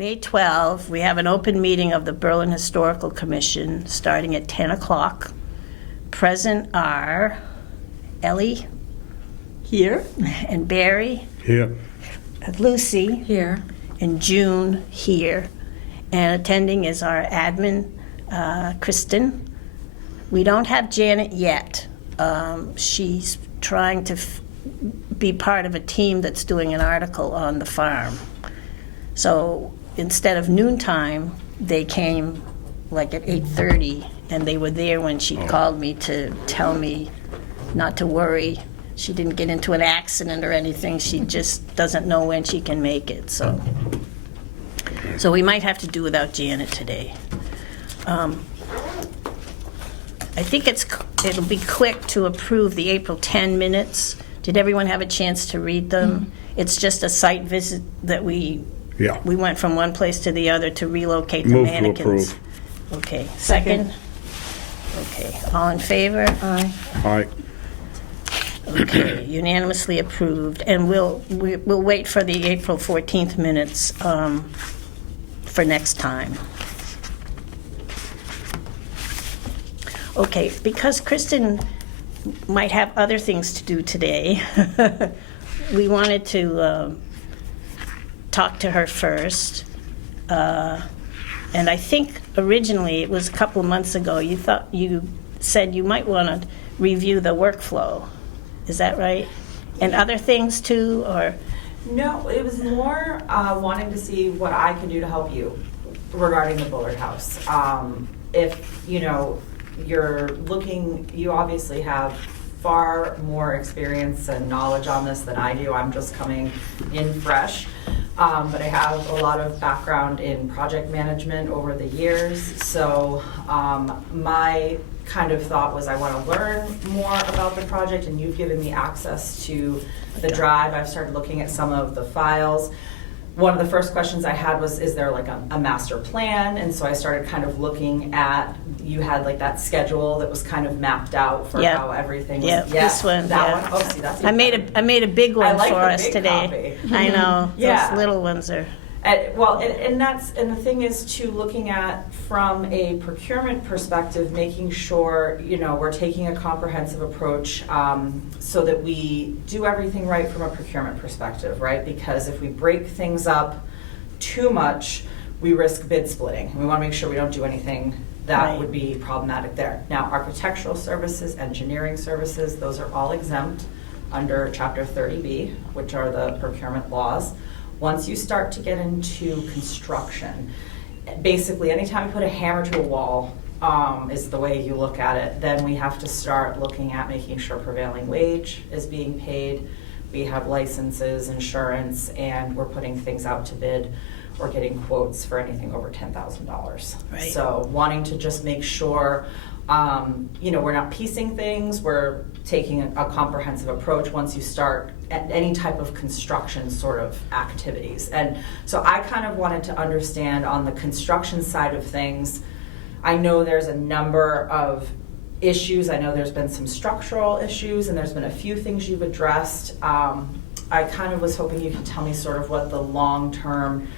May 12, we have an open meeting of the Berlin Historical Commission starting at 10 o'clock. Present are Ellie Here. and Barry, Here. Lucy, Here. and June here. And attending is our admin, Kristen. We don't have Janet yet. She's trying to be part of a team that's doing an article on the farm. So instead of noontime, they came like at 8:30, and they were there when she called me to tell me not to worry. She didn't get into an accident or anything. She just doesn't know when she can make it. So we might have to do without Janet today. I think it'll be quick to approve the April 10 minutes. Did everyone have a chance to read them? It's just a site visit that we went from one place to the other to relocate the Move to mannequins. approve. Okay, second? Okay, all in favor? Aye. Aye. Okay, unanimously approved. And we'll wait for the April 14th minutes for next time. Okay, because Kristen might have other things to do today, we wanted to talk to her first. And I think originally, it was a couple of months ago, you said you might want to review the workflow. Is that right? And other things too, or? No, it was more wanting to see what I can do to help you regarding the Bullard House. If, you're looking, you obviously have far more experience and knowledge on this than I do. I'm just coming in fresh. But I have a lot of background in project management over the years. So my kind of thought was I want to learn more about the project, and you've given me access to the drive. I've started looking at some of the files. One of the first questions I had was, is there like a master plan? And so I started kind of looking at, you had like that schedule that was kind of mapped out for how everything was. Yeah, this one. That one. Oh, see, that's I made a big one like for the us big today. copy. I know. Yeah. Those little ones are. And the thing is too, looking at from a procurement perspective, making sure we're taking a comprehensive approach so that we do everything right from a procurement perspective, right? Because if we break things up too much, we risk bid splitting. We want to make sure we don't do anything that would be problematic there. Now, architectural services, engineering services, those are all exempt under Chapter 30B, which are the procurement laws. Once you start to get into construction, basically anytime you put a hammer to a wall, is the way you look at it, then we have to start looking at making sure prevailing wage is being paid. We have licenses, insurance, and we're putting things out to bid. We're getting quotes for anything over $10,000. Right. So wanting to just make sure we're not piecing things, we're taking a comprehensive approach once you start at any type of construction sort of activities. And so I kind of wanted to understand on the construction side of things, I know there's a number of issues. I know there's been some structural issues, and there's been a few things you've addressed. I kind of was hoping you could tell me sort of what the long-term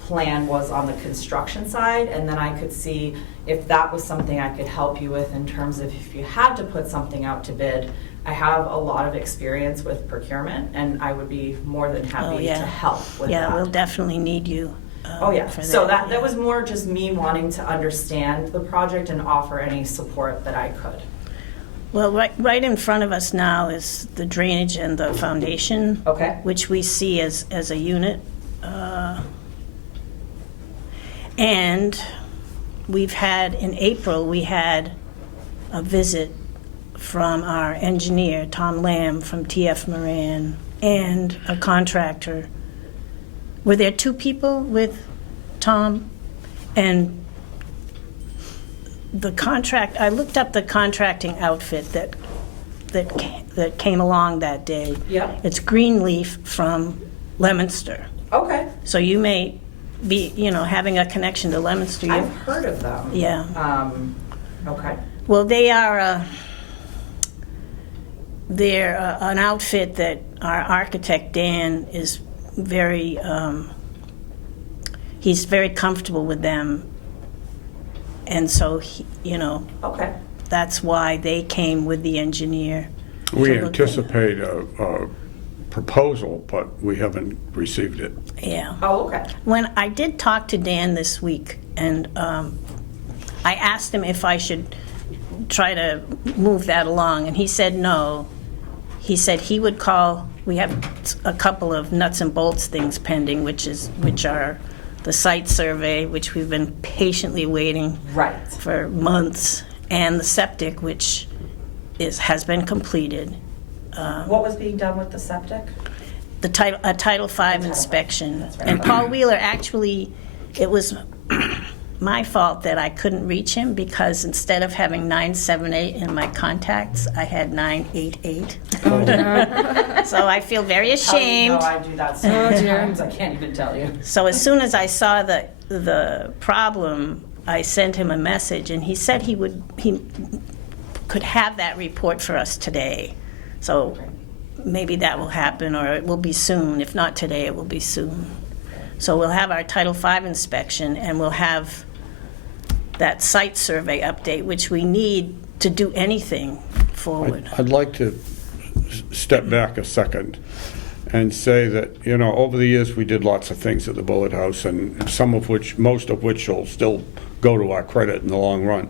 plan was on the construction side, and then I could see if that was something I could help you with in terms of if you had to put something out to bid. I have a lot of experience with procurement, and I would be more than happy to help with that. Yeah, we'll definitely need you. For that. So that yeah. was more just me wanting to understand the project and offer any support that I could. Well, right in front of us now is the drainage and the foundation, Okay. which we see as a unit. And in April, we had a visit from our engineer, Tom Lamb from TF Moran, and a contractor. Were there two people with Tom? And I looked up the contracting outfit that came along that day. Yeah. It's Greenleaf from Leominster. Okay. So you may be, having a connection to Leominster. I've heard of them. Yeah. Okay. Well, they're an outfit that our architect, Dan, is very he's very comfortable with them. And so, Okay. that's why they came with the engineer. We to look at it. anticipate a proposal, but we haven't received it. Yeah. Oh, okay. When I did talk to Dan this week, and I asked him if I should try to move that along, and he said no. He said he would call. We have a couple of nuts and bolts things pending, which are the site survey, which we've been patiently waiting Right. for months, and the septic, which has been completed. What was being done with the septic? A Title V inspection. That's right. And Paul Wheeler, actually, it was my fault that I couldn't reach him, because instead of having 978 in my contacts, I had 988. So I feel very ashamed. I do that so many times, I can't even tell you. So as soon as I saw the problem, I sent him a message, and he said he could have that report for us today. So maybe that will happen, or it will be soon. If not today, it will be soon. So we'll have our Title V inspection, and we'll have that site survey update, which we need to do anything forward. I'd like to step back a second and say that, over the years, we did lots of things at the Bullitt House, and most of which will still go to our credit in the long run.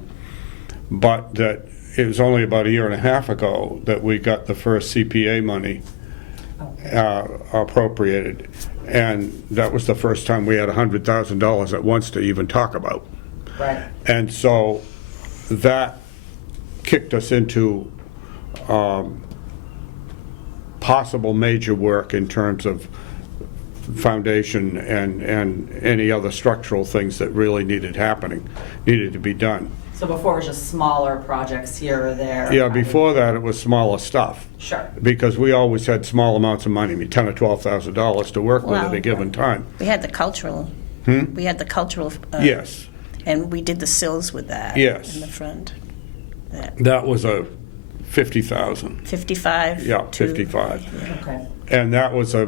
But that it was only about a year and a half ago that we got the first CPA money appropriated. And that was the first time we had $100,000 at once to even talk about. Right. And so that kicked us into possible major work in terms of foundation and any other structural things that really needed to be done. So before it was just smaller projects here or there? Yeah, before that, it was smaller stuff. Sure. Because we always had small amounts of money, $10,000 or $12,000 to work with at Wow. a given time. We had the cultural. We had the cultural. Yes, And we did the sills with that. Yes. In the front. That that was a 50,000. 55. Yeah, to- 55. Okay. And that was a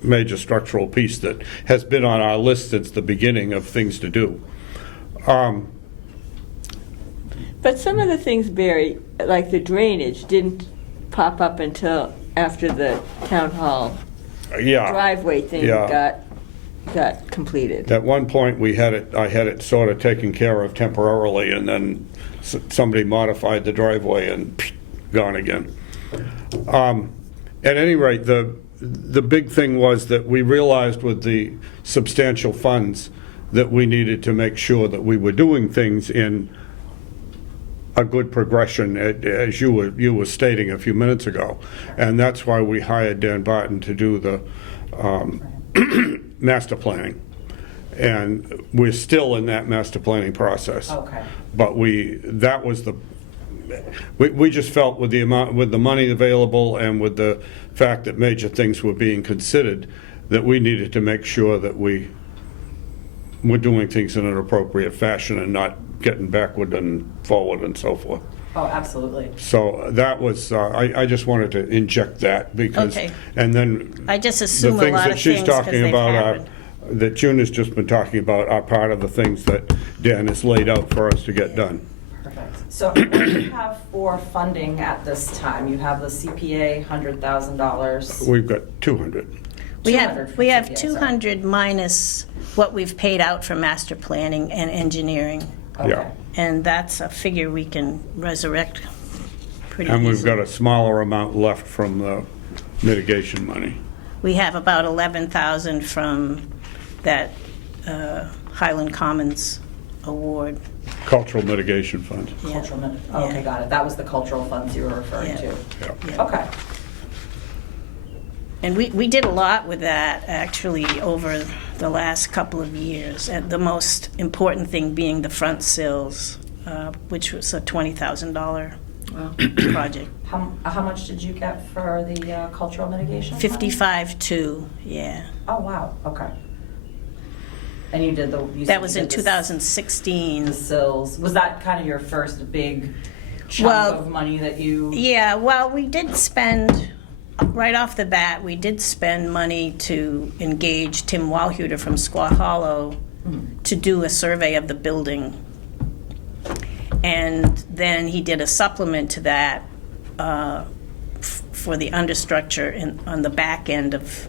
major structural piece that has been on our list since the beginning of things to do. But some of the things, Barry, like the drainage, didn't pop up until after the town hall Yeah. driveway thing Yeah. got completed. At one point, I had it sort of taken care of temporarily, and then somebody modified the driveway and gone again. At any rate, the big thing was that we realized with the substantial funds that we needed to make sure that we were doing things in a good progression, as you were stating a few minutes ago. And that's why we hired Dan Barton to do the master planning. And we're still in that master planning process. Okay. But we just felt with the money available and with the fact that major things were being considered, that we needed to make sure that we were doing things in an appropriate fashion and not getting backward and forward and so forth. Oh, absolutely. So that was, I just wanted to inject that because, Okay. and then I just the assume a things lot that of she's things because talking they've about happened. that June has just been talking about are part of the things that Dan has laid out for us to get done. Perfect. So what do you have for funding at this time? You have the CPA, $100,000. We've got 200. We 200 have for CPA, sorry. 200 minus what we've paid out for master planning and engineering. Okay. Yeah. And that's a figure we can resurrect pretty And we've easily. got a smaller amount left from the mitigation money. We have about 11,000 from that Highland Commons award. Cultural mitigation fund. Yeah. Cultural okay, Yeah. got it. That was the cultural funds you were referring Yeah. to. Yeah. Okay. And we did a lot with that, actually, over the last couple of years. And the most important thing being the front sills, which was a $20,000 project. How much did you get for the cultural mitigation? fund? 55.2, yeah. Oh, wow. Okay. And you did you said That was you in did 2016. The sills. Was that kind of your first big chunk Well, of money that you? Yeah, well, we did spend right off the bat, we did spend money to engage Tim Walhuter from Squaw Hollow to do a survey of the building. And then he did a supplement to that for the understructure on the back end of,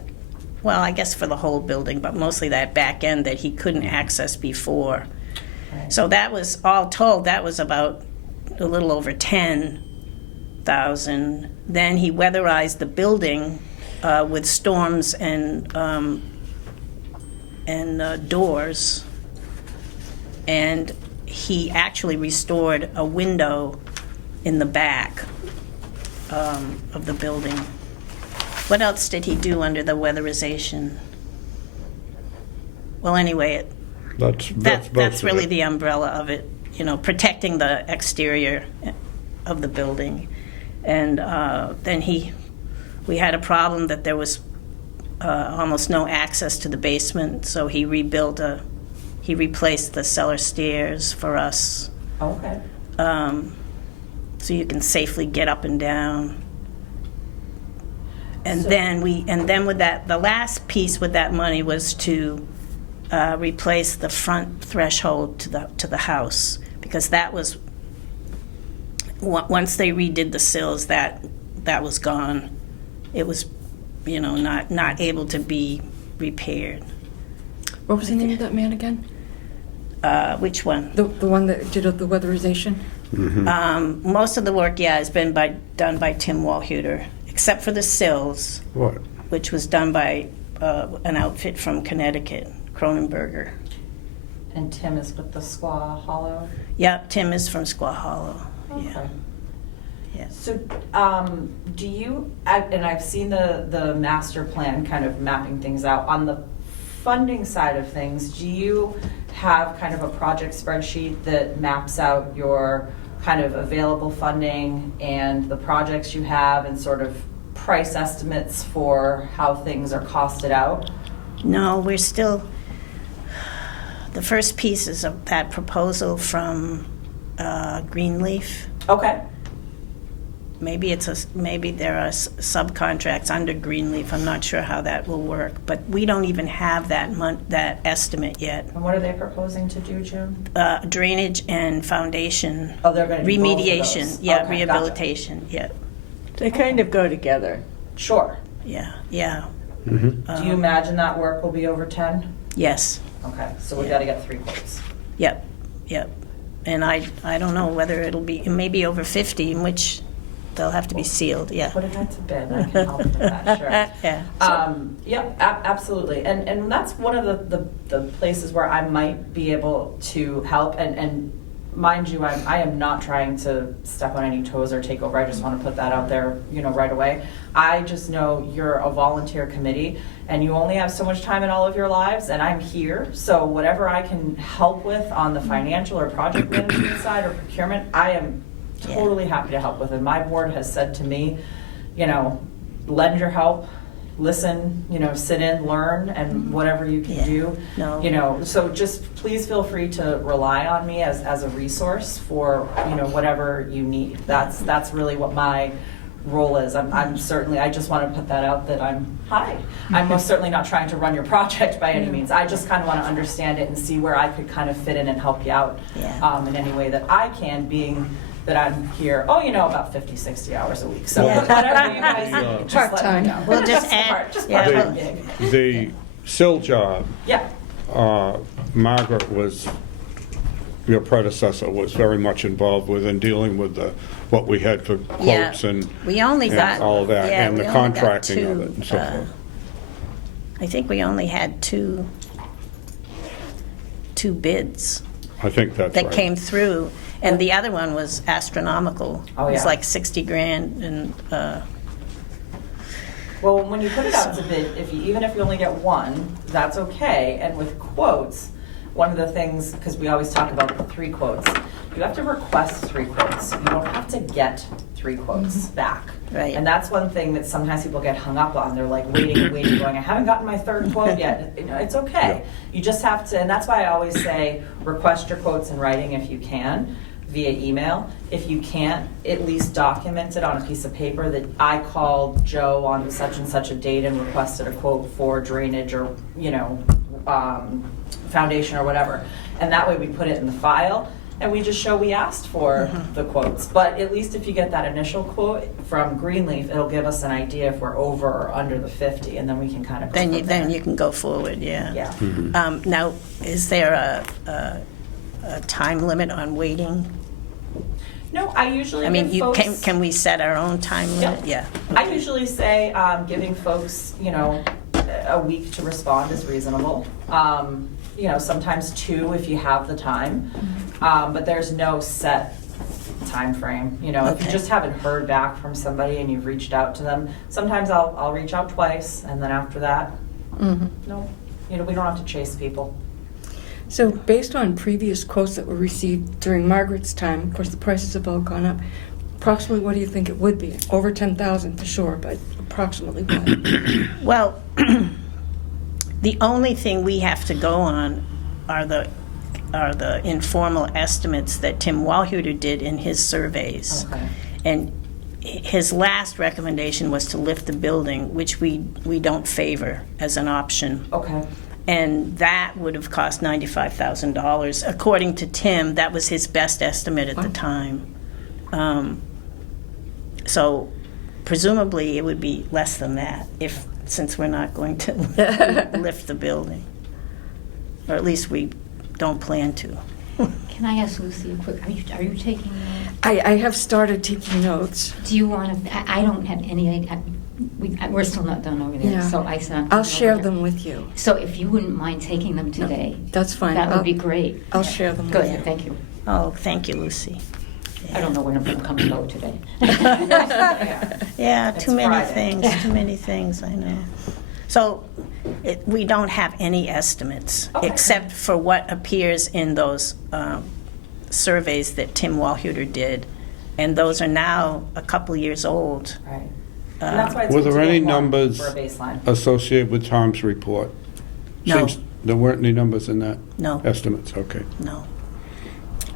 well, I guess for the whole building, but mostly that back end that he couldn't access before. So that was, all told, that was about a little over 10,000. Then he weatherized the building with storms and doors. And he actually restored a window in the back of the building. What else did he do under the weatherization? Well, anyway, That's that's most of really it. the umbrella of it, protecting the exterior of the building. And then we had a problem that there was almost no access to the basement, so he replaced the cellar stairs for us, Okay. so you can safely get up and down. And So- then with that, the last piece with that money was to replace the front threshold to the house, because that was, once they redid the sills, that was gone. It was, not able to be repaired. What was the name of that man again? Which one? The one that did the weatherization? Most of the work, has been done by Tim Walhuter, except for the sills, What? which was done by an outfit from Connecticut, Cronenberger. And Tim is with the Squaw Hollow? Yep, Tim is from Squaw Hollow. Yeah. Okay. Yeah. So, do you, and I've seen the master plan kind of mapping things out, on the funding side of things, do you have kind of a project spreadsheet that maps out your kind of available funding and the projects you have and sort of price estimates for how things are costed out? No, we're still, the first pieces of that proposal from Greenleaf. Okay. Maybe there are subcontracts under Greenleaf. I'm not sure how that will work, but we don't even have that estimate yet. And what are they proposing to do, June? Drainage and foundation. Oh, they're gonna do both of remediation. those. Yeah, Okay, gotcha. rehabilitation. Yeah, They kind of go together. Sure. yeah. Do you imagine that work will be over 10? Yes. Okay, so we Yeah. gotta get 3 quotes. Yep. And I don't know whether it may be over 50, in which they'll have to be sealed. Yeah. Put it out to bid, I can help with that, sure. Yeah. Absolutely, and that's one of the places where I might be able to help, and mind you, I am not trying to step on any toes or take over, I just want to put that out there, right away. I just know you're a volunteer committee, and you only have so much time in all of your lives, and I'm here, so whatever I can help with on the financial or project management side or procurement, I am totally happy to help with. And my board has said to me, lend your help, listen, sit in, learn, and whatever you can Yeah. do. No. So just please feel free to rely on me as a resource for, whatever you need. That's really what my role is. I'm certainly, I just want to put that out that I'm most certainly not trying to run your project by any means. I just kind of want to understand it and see where I could kind of fit in and help you out Yeah. in any way that I can, being that I'm here, about 50, 60 hours a week. So Yeah. whatever you guys need, just let me Part-time. know. We'll just add- Just yeah, part-time we'll- gig. The sill job, Yeah, Margaret your predecessor was very much involved with in dealing with what we had for Yeah. quotes and We only and got all of that, yeah, and we the only got contracting of two, it and so forth. I think we only had two bids I think that's that right. came through, and the other one was astronomical. Oh, It was yeah. like $60,000, and well, when you put it out to bid, even if you only get one, that's okay. And with quotes, one of the things, because we always talk about the 3 quotes, you have to request 3 quotes. You don't have to get 3 quotes back. Right. And that's one thing that sometimes people get hung up on. They're like waiting, going, I haven't gotten my 3rd quote yet. It's okay. Yeah. You just have to, and that's why I always say request your quotes in writing if you can. via email. If you can't, at least document it on a piece of paper that I called Joe on such and such a date and requested a quote for drainage or, foundation or whatever. And that way we put it in the file and we just show we asked for the quotes. But at least if you get that initial quote from Greenleaf, it'll give us an idea if we're over or under the 50, and then we can kind of go Then from there. you can go forward, yeah. Yeah. Now, is there a time limit on waiting? No, I usually I mean, give folks, can we set our own time limit? Yeah. I usually say giving folks, a week to respond is reasonable. Sometimes 2 if you have the time, but there's no set time frame. If you Okay. just haven't heard back from somebody and you've reached out to them, sometimes I'll reach out twice, and then after that, no, we don't have to chase people. So based on previous quotes that were received during Margaret's time, of course, the prices have all gone up. Approximately, what do you think it would be? Over 10,000 for sure, but approximately what? Well, the only thing we have to go on are the informal estimates that Tim Walhuter did in his surveys. Okay. And his last recommendation was to lift the building, which we don't favor as an option. Okay. And that would have cost $95,000. According to Tim, that was his best estimate at the time. So presumably it would be less than that since we're not going to lift the building. Or at least we don't plan to. Can I ask Lucy a quick, are you taking notes? I have started taking notes. Do you want to, I don't have any, we're still not done over there, Yeah. so I sent. I'll share them with you. So if you wouldn't mind taking them today. That's fine. That would be great. I'll share them with you. Good, thank you. Oh, thank you, Lucy. I don't know when I'm going to come and go today. Yeah, It's too many Friday. things, I know. So we don't have any estimates, Okay. except for what appears in those surveys that Tim Walhuter did. And those are now a couple years old. Right. And that's why it's Were good to there get any one numbers for a baseline. associated with Tom's report? No. There weren't any numbers in that? No. Estimates, okay. No.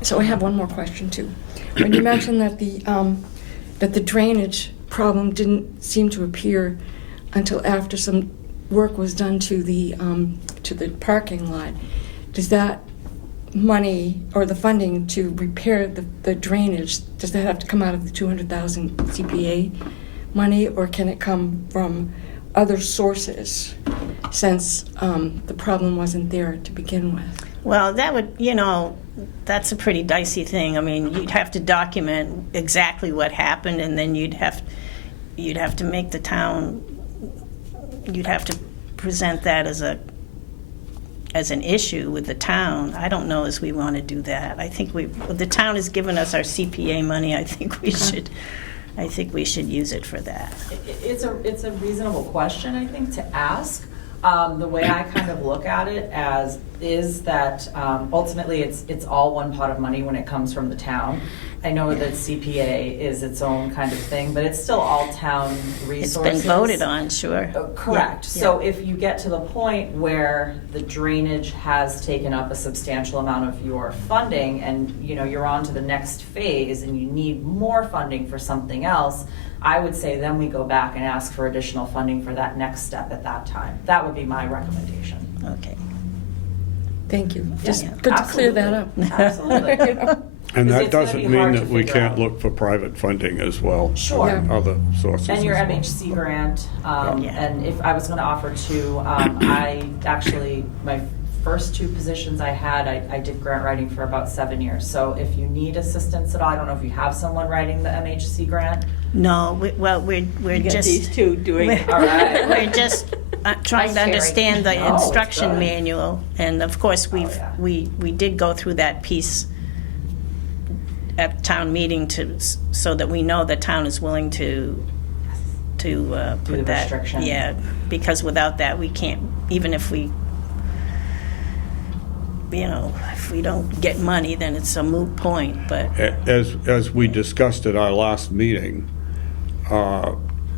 So I have one more question too. When you mentioned that the drainage problem didn't seem to appear until after some work was done to the parking lot, does that money or the funding to repair the drainage, does that have to come out of the 200,000 CPA money, or can it come from other sources since the problem wasn't there to begin with? Well, that would, that's a pretty dicey thing. I mean, you'd have to document exactly what happened, and then you'd have to make the town, you'd have to present that as an issue with the town. I don't know as we want to do that. I think the town has given us our CPA money. I think we should use it for that. It's a reasonable question, I think, to ask. The way I kind of look at it is that ultimately it's all one pot of money when it comes from the town. I know that CPA is its own kind of thing, but it's still all town It's resources. been voted on, sure. Correct. Yeah. So if you get to the point where the drainage has taken up a substantial amount of your funding and you're on to the next phase and you need more funding for something else, I would say then we go back and ask for additional funding for that next step at that time. That would be my recommendation. Okay. Thank you. Just Yeah, good to clear that up. Absolutely. And Because that it's gonna doesn't be mean hard that to we figure can't out. look for private funding as well. Sure. from Other sources. And your as well. MHC grant, Yeah. and if I was going to offer two, I actually, my first 2 positions I had, I did grant writing for about 7 years. So if you need assistance at all, I don't know if you have someone writing the MHC grant. No, we're You got just. these two doing it. All right. We're just trying to That's scary. understand the Oh, it's instruction good. manual, and of course, yeah. we did go through that piece at town meeting so that we know the town is willing to Do the put that. restriction. Yeah, because without that, we can't, even if we, if we don't get money, then it's a moot point, but. As we discussed at our last meeting,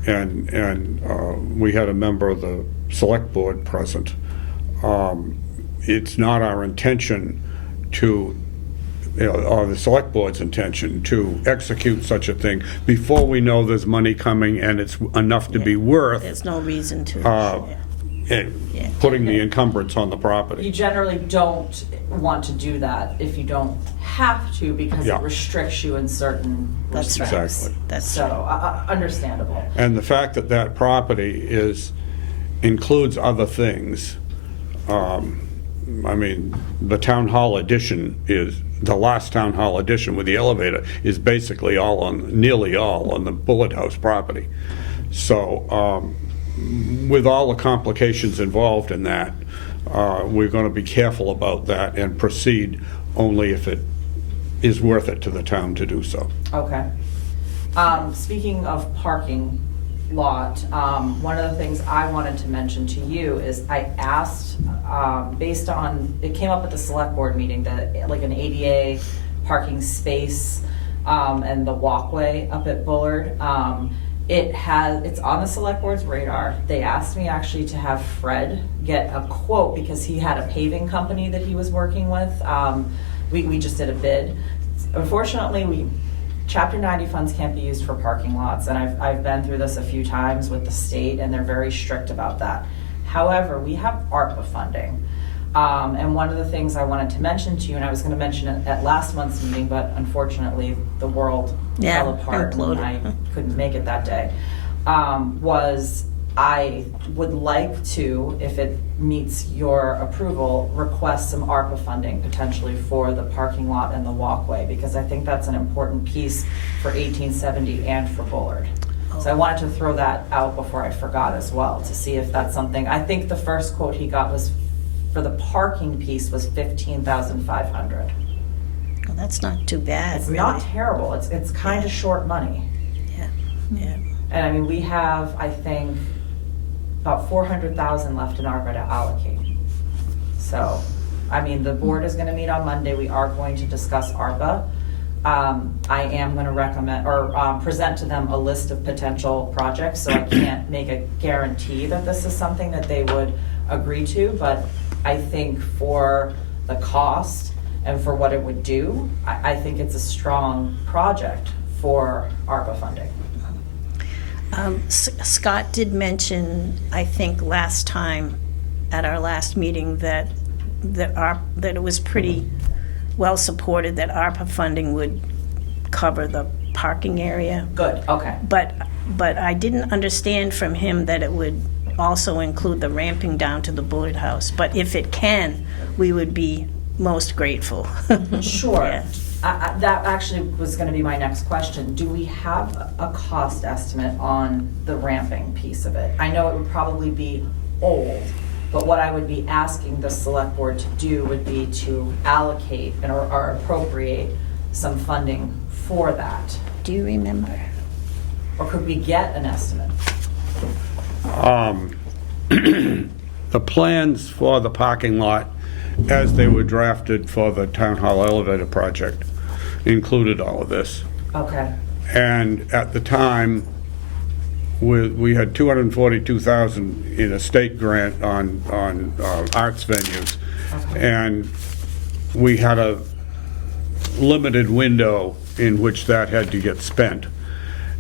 and we had a member of the select board present, it's not our intention to or the select board's intention to execute such a thing before we know there's money coming and it's enough to be worth There's no reason to. putting the encumbrance on the You property. generally don't want to do that if you don't have to, because Yeah. it restricts you in certain That's right. respects. Exactly. That's So, right. understandable. And the fact that that property includes other things, I mean, the town hall addition the last town hall addition with the elevator is basically nearly all on the Bullet House property. So, with all the complications involved in that, we're going to be careful about that and proceed only if it is worth it to the town to do so. Okay. Speaking of parking lot, one of the things I wanted to mention to you is I asked, based on, it came up at the select board meeting, that like an ADA parking space, and the walkway up at Bullard, it's on the select board's radar. They asked me actually to have Fred get a quote because he had a paving company that he was working with. We just did a bid. Unfortunately, Chapter 90 funds can't be used for parking lots, and I've been through this a few times with the state, and they're very strict about that. However, we have ARPA funding. And one of the things I wanted to mention to you, and I was going to mention it at last month's meeting, but unfortunately the world fell apart and imploded. I couldn't make it that day, was I would like to, if it meets your approval, request some ARPA funding potentially for the parking lot and the walkway, because I think that's an important piece for 1870 and for Bullard. So I wanted to throw that out before I forgot as well, to see if that's something. I think the first quote he got was for the parking piece was $15,500. Well, that's not too bad, It's really. not terrible. It's kind of short money. Yeah, yeah. And I mean, we have, I think, about 400,000 left in ARPA to allocate. So, I mean, the board is gonna meet on Monday. We are going to discuss ARPA. I am gonna recommend, or present to them a list of potential projects, so I can't make a guarantee that this is something that they would agree to, but I think for the cost and for what it would do, I think it's a strong project for ARPA funding. Scott did mention, I think last time at our last meeting, that it was pretty well supported that ARPA funding would cover the parking area. Good, okay. But I didn't understand from him that it would also include the ramping down to the Bullard House. But if it can, we would be most grateful. Sure. Yeah. That actually was going to be my next question. Do we have a cost estimate on the ramping piece of it? I know it would probably be old, but what I would be asking the select board to do would be to allocate or appropriate some funding for that. Do you remember? Or could we get an estimate? The plans for the parking lot, as they were drafted for the town hall elevator project, included all of this. Okay, And at the time, we had $242,000 in a state grant on arts venues. And we had a limited window in which that had to get spent.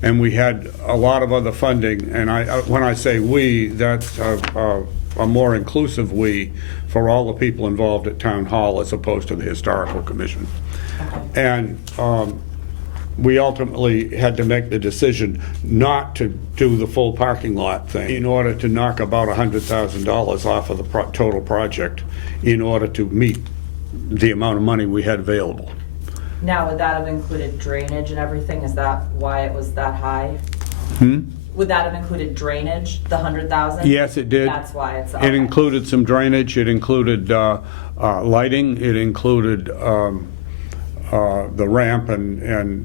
And we had a lot of other funding, and when I say we, that's a more inclusive we for all the people involved at Town Hall as opposed to the Historical Commission. And we ultimately had to make the decision not to do the full parking lot thing in order to knock about $100,000 off of the total project in order to meet the amount of money we had available. now would that have included drainage and everything? Is that why it was that high? Would that have included drainage, the 100,000? Yes, it did. That's why it's, It okay. included some drainage, it included lighting, it included the ramp and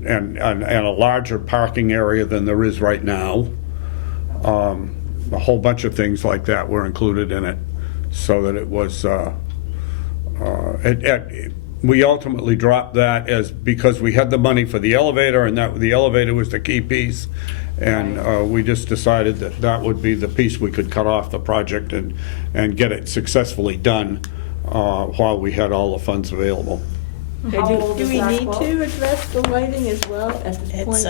a larger parking area than there is right now. A whole bunch of things like that were included in it, so that it was, we ultimately dropped that because we had the money for the elevator, and that the elevator was the key piece. And we just decided that would be the piece we could cut off the project and get it successfully done while we had all the funds available. Okay, How do old do is we that need quote? to address the lighting as well at this It's, point?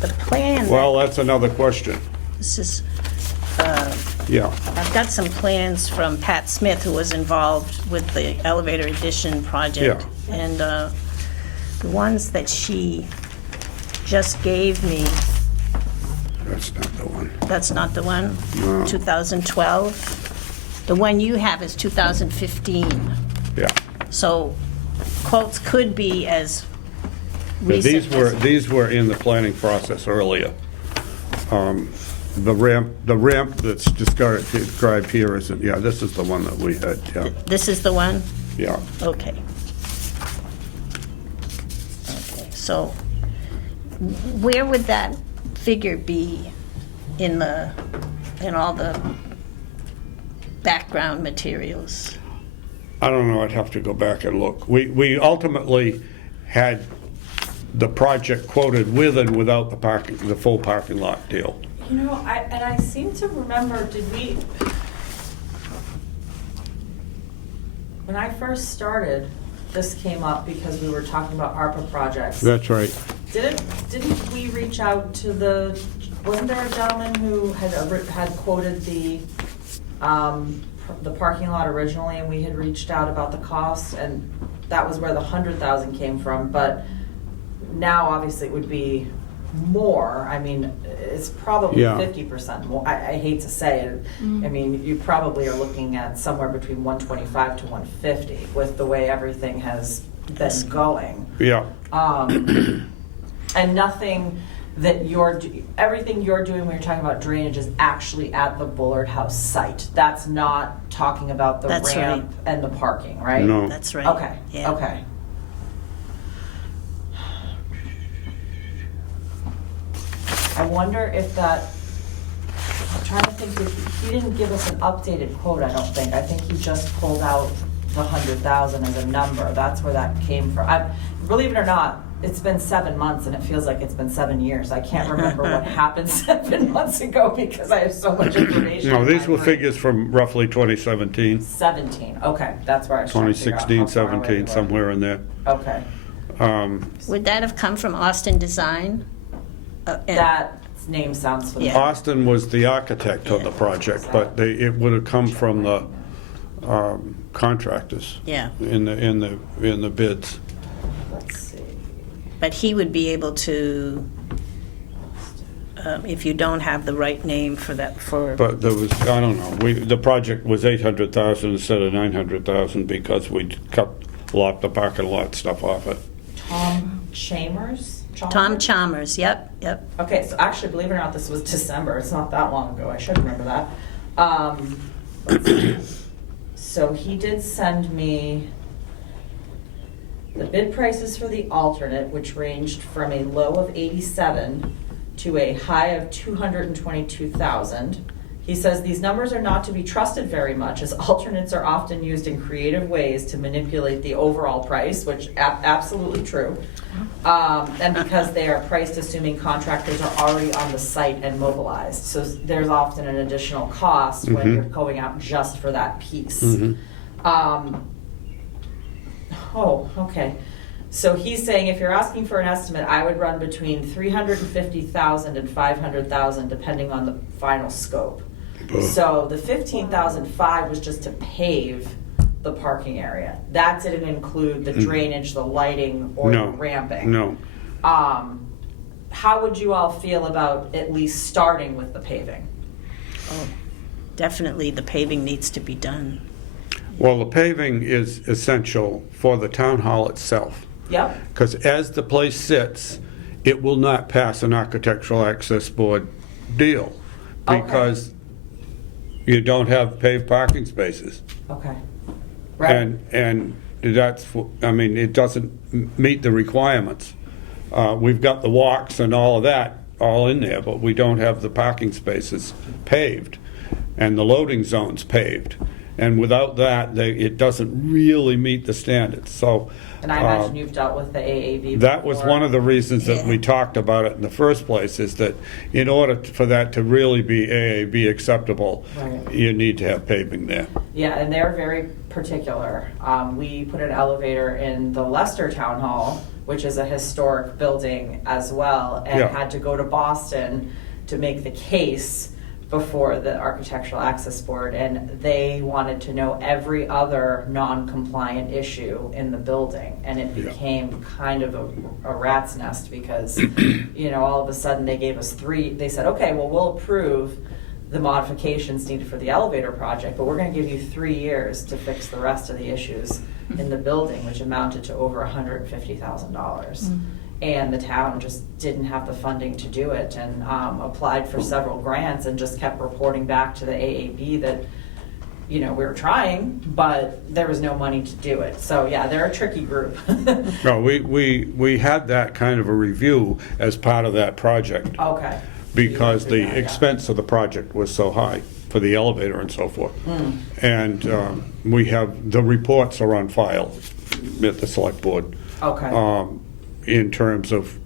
the plan, Well, that's another question. this is, Yeah, I've got some plans from Pat Smith, who was involved with the elevator addition project. Yeah. And the ones that she just gave me, that's not the one. that's not the one? No. 2012? The one you have is 2015. Yeah. So quotes could be as But recent as... these were in the planning process earlier. The ramp that's described here isn't, yeah, this is the one that we had, yeah, This is the one? yeah. Okay. Okay, so where would that figure be in all the background materials? I don't know, I'd have to go back and look. We ultimately had the project quoted with and without the full parking lot deal. You know, I seem to remember, when I first started, this came up because we were talking about ARPA projects. That's right. Didn't we reach out to wasn't there a gentleman who had quoted the parking lot originally, and we had reached out about the cost, and that was where the 100,000 came from, but now obviously it would be more. I mean, it's probably Yeah. 50% more. I hate to say it. I mean, you probably are looking at somewhere between 125 to 150 with the way everything has been going. Yeah, And nothing that everything you're doing when you're talking about drainage is actually at the Bullard House site. That's not talking about the That's ramp and the parking, right? no. That's right. Okay, Yeah. okay. I wonder if that, I'm trying to think, he didn't give us an updated quote, I don't think. I think he just pulled out the 100,000 as a number. That's where that came from. Believe it or not, it's been 7 months and it feels like it's been 7 years. I can't remember what happened 7 months ago because I have so much information. No, in these my were brain. figures from roughly 2017, 17, okay, that's where I was trying to figure out 2016, how far away 17, we were. somewhere in there. Okay, Would that have come from Austin Design? And- that name sounds familiar. Yeah. Austin was the architect of the project, but it would have come from the contractors Yeah, in the bids. Let's see. but he would be able to, if you don't have the right name for that, But there was, I don't know, the project was 800,000 instead of 900,000 because we locked the parking lot stuff off it. Tom Chambers? Tom Chalmers, yep. Okay, so actually, believe it or not, this was December. It's not that long ago. I should remember that. Let's see. So he did send me the bid prices for the alternate, which ranged from a low of 87 to a high of 222,000. He says these numbers are not to be trusted very much, as alternates are often used in creative ways to manipulate the overall price, which absolutely true. And because they are priced assuming contractors are already on the site and mobilized. So there's often an additional cost when you're going out just for that piece. Okay. So he's saying if you're asking for an estimate, I would run between 350,000 and 500,000 depending on the final scope. So the 15,005 was just to pave the parking area. That didn't include the drainage, the lighting, or No, the ramping. no. How would you all feel about at least starting with the paving? Definitely the paving needs to be done. Well, the paving is essential for the town hall itself. Yep. Because as the place sits, it will not pass an architectural access board deal Okay. because you don't have paved parking spaces. Okay. Right. And that's, I mean, it doesn't meet the requirements. We've got the walks and all of that all in there, but we don't have the parking spaces paved and the loading zones paved. And without that, it doesn't really meet the standards. So And I imagine you've dealt with the AAB that was before. one of the reasons that we Yeah. talked about it in the first place, is that in order for that to really be AAB acceptable, Right. you need to have paving there. Yeah, and they're very particular. We put an elevator in the Leicester Town Hall, which is a historic building as well, and Yeah. had to go to Boston to make the case before the Architectural Access Board, and they wanted to know every other non-compliant issue in the building, and it Yeah. became kind of a rat's nest because, you know, all of a sudden they gave us they said, okay, well, we'll approve the modifications needed for the elevator project, but we're gonna give you 3 years to fix the rest of the issues in the building, which amounted to over $150,000. And the town just didn't have the funding to do it, and applied for several grants and just kept reporting back to the AAB that, you know, we were trying, but there was no money to do it. So, yeah, they're a tricky group. No, we had that kind of a review as part of that project, Okay. because the Yeah. expense of the project was so high for the elevator and so forth. Hmm. And we have, the reports are on file at the select board. Okay. In terms of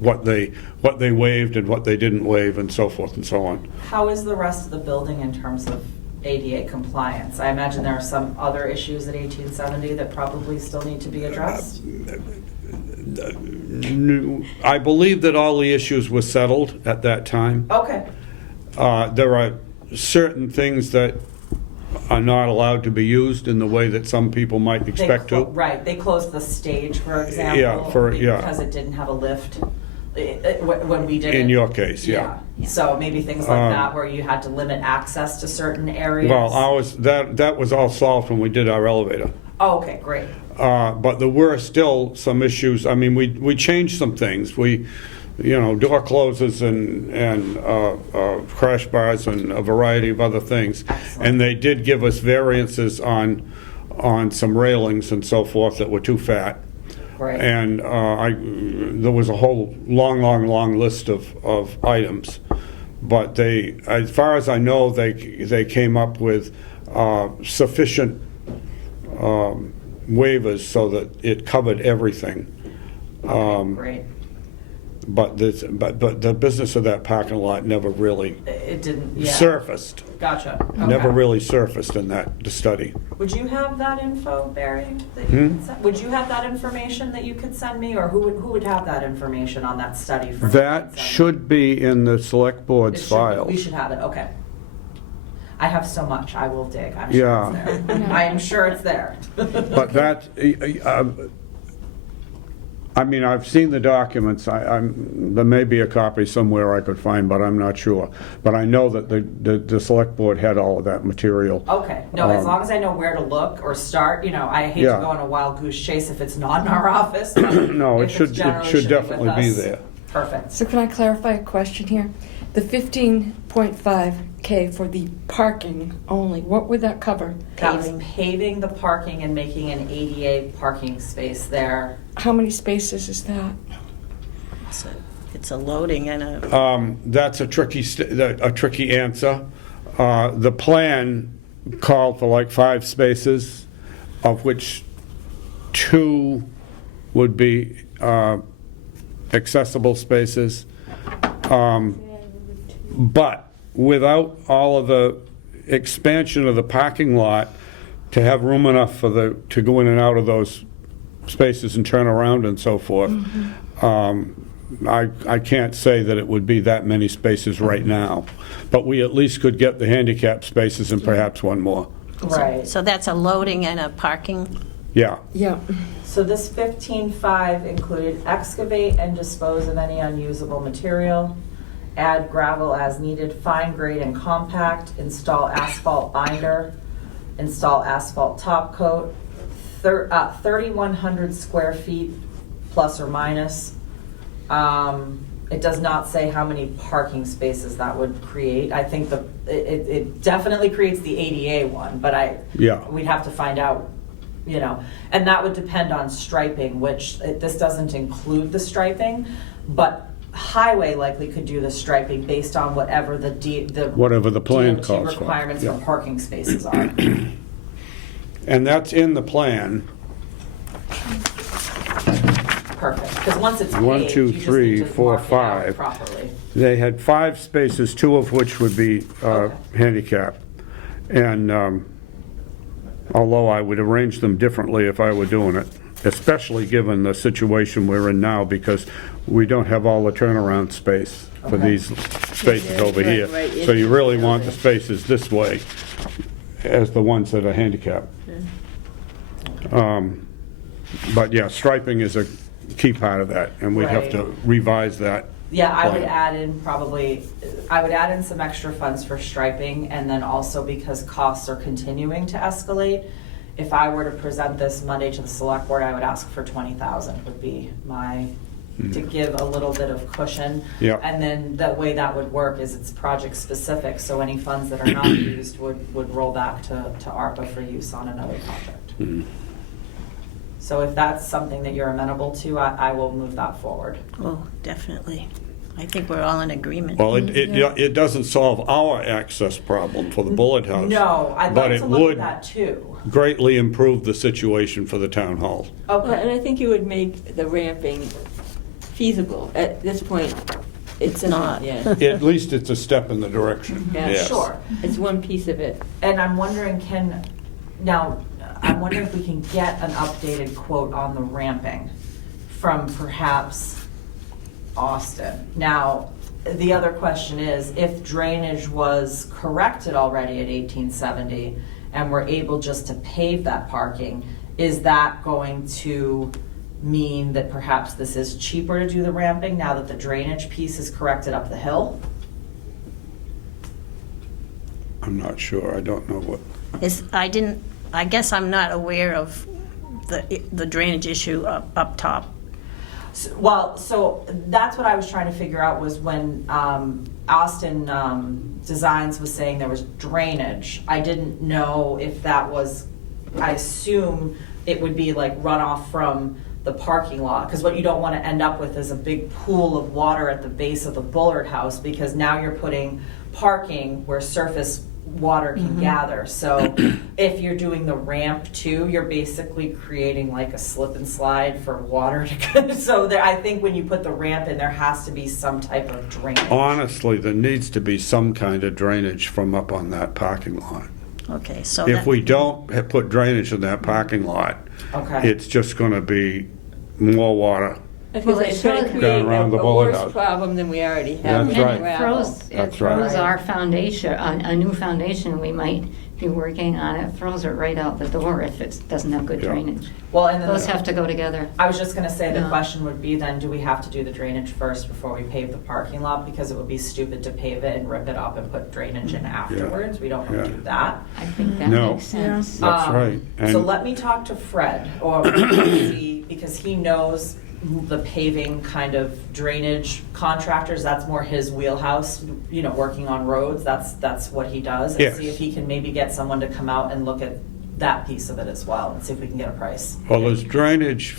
what they waived and what they didn't waive and so forth and so on. How is the rest of the building in terms of ADA compliance? I imagine there are some other issues at 1870 that probably still need to be addressed. I believe that all the issues were settled at that time. Okay. There are certain things that are not allowed to be used in the way that some people might They expect to. Right, they closed the stage, for example. Yeah. Because it didn't have a lift when we did it. In your case, yeah. So maybe things like that where you had to limit access to certain areas. Well, that was all solved when we did our elevator. Oh, okay, great. But there were still some issues. I mean, we changed some things. Door closes and crash bars and a variety of other things. Excellent. And they did give us variances on some railings and so forth that were too fat. Right. And there was a whole long list of items. But they, as far as I know, they came up with sufficient waivers so that it covered everything. Okay, great. But the business of that parking lot never really It didn't, yeah. surfaced. Gotcha. Never Okay. really surfaced in the study. Would you have that info, Barry? That you could send? Would you have that information that you could send me, or who would have that information on that study? For That should be in the select It board's should- files. We should have it, okay. I have so much, I will dig, I'm Yeah. sure it's there. I am sure it's there. But that, I mean, I've seen the documents. There may be a copy somewhere I could find, but I'm not sure. But I know that the select board had all of that material. Okay, no, as long as I know where to look or start, I hate to Yeah. go on a wild goose chase if it's not in our office. but No, if it it's should generally be with definitely be us. there. Perfect. So can I clarify a question here? The 15.5K for the parking only, what would that cover? That was Paving. paving the parking and making an ADA parking space there. How many spaces is that? It's a loading and a, That's a tricky answer. The plan called for like 5 spaces, of which 2 would be accessible spaces. But without all of the expansion of the parking lot to have room enough to go in and out of those spaces and turn around and so forth, I can't say that it would be that many spaces right now. But we at least could get the handicap spaces and perhaps one more. Right. so that's a loading and a parking. Yeah. Yeah. So this 15.5 included excavate and dispose of any unusable material, add gravel as needed, fine grade and compact, install asphalt binder, install asphalt top coat, 3,100 square feet plus or minus. It does not say how many parking spaces that would create. I think it definitely creates the ADA one, but Yeah. we'd have to find out, and that would depend on striping, which this doesn't include the striping, but highway likely could do the striping based on whatever the Whatever the plan DOT calls for. requirements Yeah. for parking spaces are. And that's in the plan. Perfect, because once it's One, paved, two, you just three, need to four, mark it out five. properly. They had 5 spaces, 2 of which would be Okay. handicap. And although I would arrange them differently if I were doing it, especially given the situation we're in now, because we don't have all the turnaround space for Okay. these spaces Yeah, over right, here. right So you into really the want the building. spaces this way as the ones that are handicapped. But yeah, striping is a key part of that, and we'd have Right. to revise that. Yeah, I would plan. add in probably, I would add in some extra funds for striping, and then also because costs are continuing to escalate, if I were to present this Monday to the select board, I would ask for 20,000 would be my, to give a little bit of cushion. Yeah. And then the way that would work is it's project specific, so any funds that are not used would roll back to ARPA for use on another project. So if that's something that you're amenable to, I will move that forward. Oh, definitely. I think we're all in agreement. Well, it doesn't solve our access problem for the Bullet House. No, I'd but like to it look at would that too. greatly improve the situation for the town hall. Well, and Okay, I think it would make the ramping feasible. At this point, It's not. Yeah, At least it's a step in the direction, Yeah. yes. sure. it's one piece of it. And I'm wondering, I'm wondering if we can get an updated quote on the ramping from perhaps Austin. Now, the other question is, if drainage was corrected already at 1870 and we're able just to pave that parking, is that going to mean that perhaps this is cheaper to do the ramping now that the drainage piece is corrected up the hill? I'm not sure, I don't know what, I guess I'm not aware of the drainage issue up top. Well, so that's what I was trying to figure out was when Austin Designs was saying there was drainage. I didn't know if that was, I assume it would be like runoff from the parking lot, because what you don't want to end up with is a big pool of water at the base of the Bullard House, because now you're putting parking where surface water can gather. So if you're doing the ramp too, you're basically creating like a slip and slide for water to go. So there, I think when you put the ramp in, there has to be some type of drainage. honestly, there needs to be some kind of drainage from up on that parking lot. Okay, so If that, we don't put drainage in that parking lot, Okay. it's just gonna be more water. Because it's going to Going create around the a Bullet worse House. problem than we already have. That's with right. gravel. It That's right. throws our foundation, a new foundation we might be working on, it throws it right out the door if it doesn't have good Yeah. drainage. Well, and then Those have to go together. I was just gonna say, the Yeah. question would be then, do we have to do the drainage first before we pave the parking lot? Because it would be stupid to pave it and rip it up and put drainage in afterwards. We don't wanna Yeah. do that. I think that No. makes sense. That's right. So And- let me talk to Fred, or see, because he knows the paving kind of drainage contractors, that's more his wheelhouse, you know, working on roads, that's what he does. And Yes. see if he can maybe get someone to come out and look at that piece of it as well, and see if we can get a price. Well, there's drainage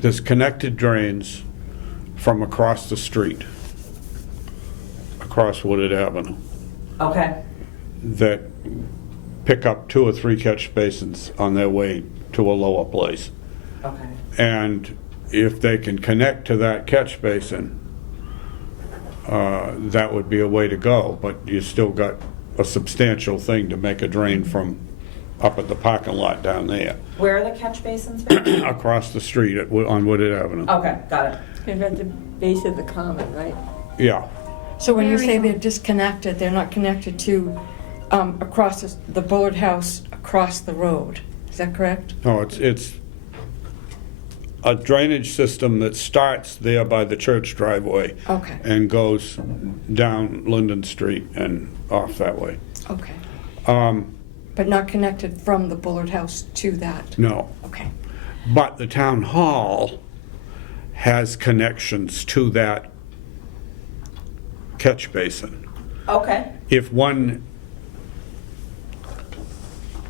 there's connected drains from across the street, across Wooded Avenue, Okay, that pick up 2 or 3 catch basins on their way to a lower place. okay. And if they can connect to that catch basin, that would be a way to go, but you still got a substantial thing to make a drain from up at the parking lot down there, Where are the catch basins? Barry? across the street on Wooded Avenue. Okay, got it. Kind of at the base of the common, right? Yeah, So when you Very say cool. they're disconnected, they're not connected to across the Bullard House, across the road. Is that correct? no, it's a drainage system that starts there by the church driveway Okay, and goes down Linden Street and off that way. okay. Um, But not connected from the Bullard House to that? No. Okay, But the town hall has connections to that catch basin. Okay, If one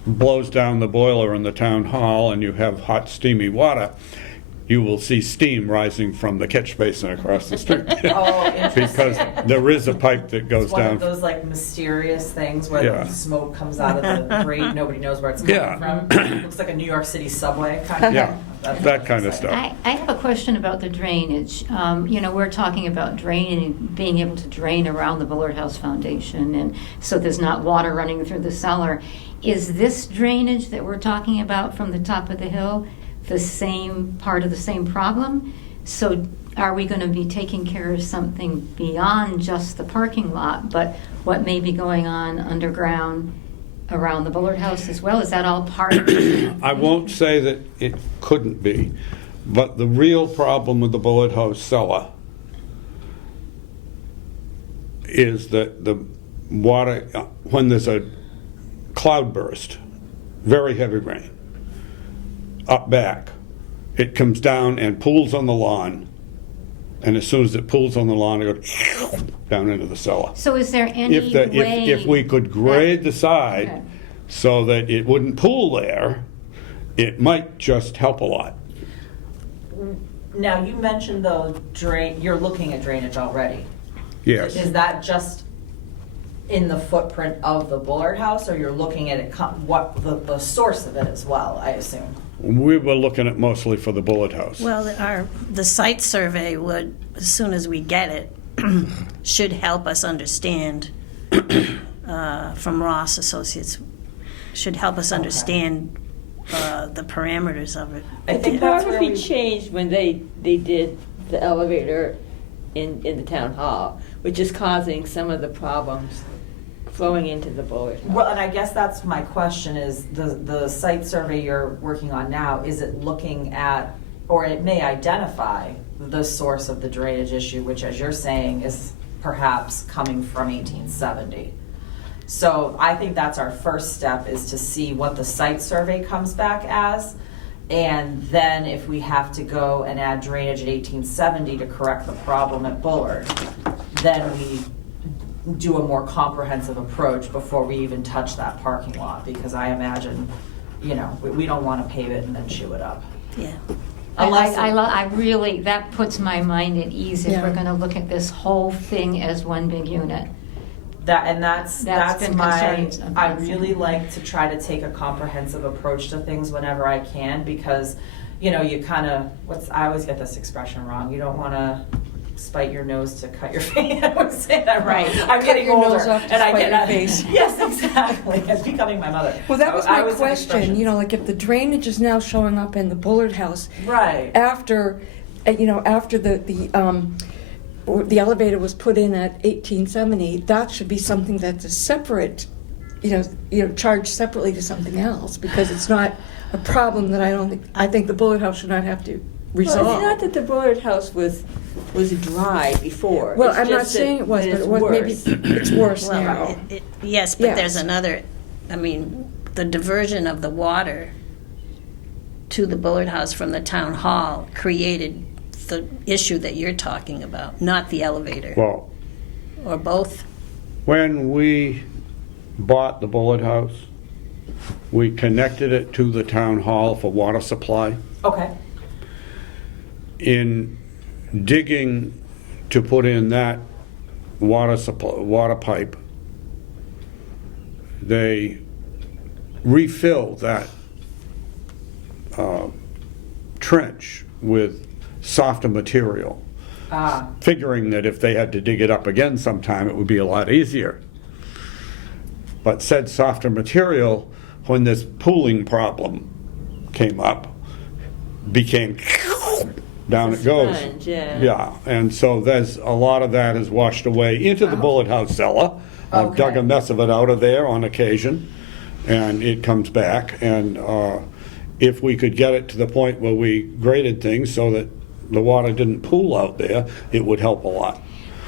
blows down the boiler in the town hall and you have hot steamy water, you will see steam rising from the catch basin across the street. Oh, interesting. Because there is a pipe that goes It's one down. of those like mysterious things where Yeah. the smoke comes out of the grate, nobody knows where it's coming Yeah. from. Looks like a New York City subway kind of. Yeah, That's that kind of exciting. stuff. I have a question about the drainage. You know, we're talking about draining, being able to drain around the Bullard House Foundation, and so there's not water running through the cellar. Is this drainage that we're talking about from the top of the hill the same part of the same problem? So are we going to be taking care of something beyond just the parking lot, but what may be going on underground around the Bullard House as well? Is that all part of it? I won't say that it couldn't be, but the real problem with the Bullard House cellar is that the water, when there's a cloudburst, very heavy rain, up back, it comes down and pools on the lawn, and as soon as it pools on the lawn, it goes down into the cellar. So is there any way? If we could grade the Okay. side so that it wouldn't pool there, it might just help a lot. Now, you mentioned though, you're looking at drainage already. Yes. Is that just in the footprint of the Bullard House, or you're looking at it, what the source of it as well, I assume? We were looking at mostly for the Bullard House. Well, the site survey would, as soon as we get it, should help us understand, from Ross Associates, should help us understand the parameters of it. I The think that's where topography we. changed when they did the elevator in the town hall, which is causing some of the problems flowing into the Bullard House. Well, and I guess that's my question is, the site survey you're working on now, is it looking at, or it may identify the source of the drainage issue, which as you're saying is perhaps coming from 1870. So I think that's our first step, is to see what the site survey comes back as. And then if we have to go and add drainage at 1870 to correct the problem at Bullard, then we do a more comprehensive approach before we even touch that parking lot, because I imagine, you know, we don't want to pave it and then chew it up. Yeah. Unless I really, that puts my mind at ease if Yeah. we're going to look at this whole thing as one big unit. that's That's been my, concerns. I really like to try to take a comprehensive approach to things whenever I can, because, you know, you kind of, I always get this expression wrong, you don't want to spite your nose to cut your face. I always say that right. I'm getting your older, nose off to and I spite get your face. Yes, exactly. It's becoming my mother. Well, that was I my always have question, expressions. you know, like if the drainage is now showing up in the Bullard House Right. after, you know, after the elevator was put in at 1870, that should be something that's a separate, you know, charged separately to something else, because it's not a problem that I think the Bullard House should not have to resolve. Well, it's not that the Bullard House was dry before. Well, It's I'm not just that saying it was, but it's it was, maybe worse. it's worse Well, now. yes, but there's Yes. another, I mean, the diversion of the water to the Bullard House from the town hall created the issue that you're talking about, not the elevator, Well, or both. when we bought the Bullard House, we connected it to the town hall for water supply. Okay. In digging to put in that water pipe, they refilled that trench with softer material, figuring that if they had to dig it up again sometime, it would be a lot easier. But said softer material, when this pooling problem came up, became down it goes. Sponge, yeah. Yeah, and so there's a lot of that is washed away into the Bullard House cellar. I've dug a Okay. mess of it out of there on occasion, and it comes back. And if we could get it to the point where we graded things so that the water didn't pool out there, it would help a lot.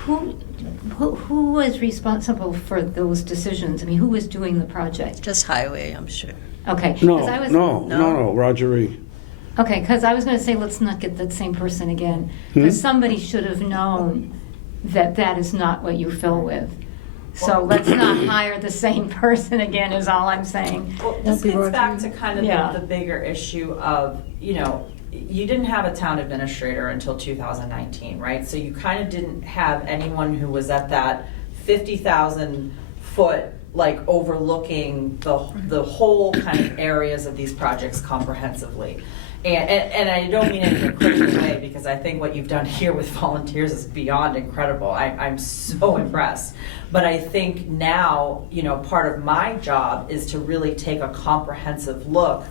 Who was responsible for those decisions? I mean, who was doing the project? Just highway, I'm sure. Okay. 'cause No, I was- no, Roger E. Okay, because I was going to say, let's not get that same person again. Because somebody should have known that that is not what you fill with. So let's not hire the same person again, is all I'm saying. Well, this be gets Roger. back to kind of Yeah. the bigger issue of, you know, you didn't have a town administrator until 2019, right? So you kind of didn't have anyone who was at that 50,000 foot, like overlooking the whole kind of areas of these projects comprehensively. And I don't mean it in a critical way, because I think what you've done here with volunteers is beyond incredible. I'm so impressed. But I think now, you know, part of my job is to really take a comprehensive look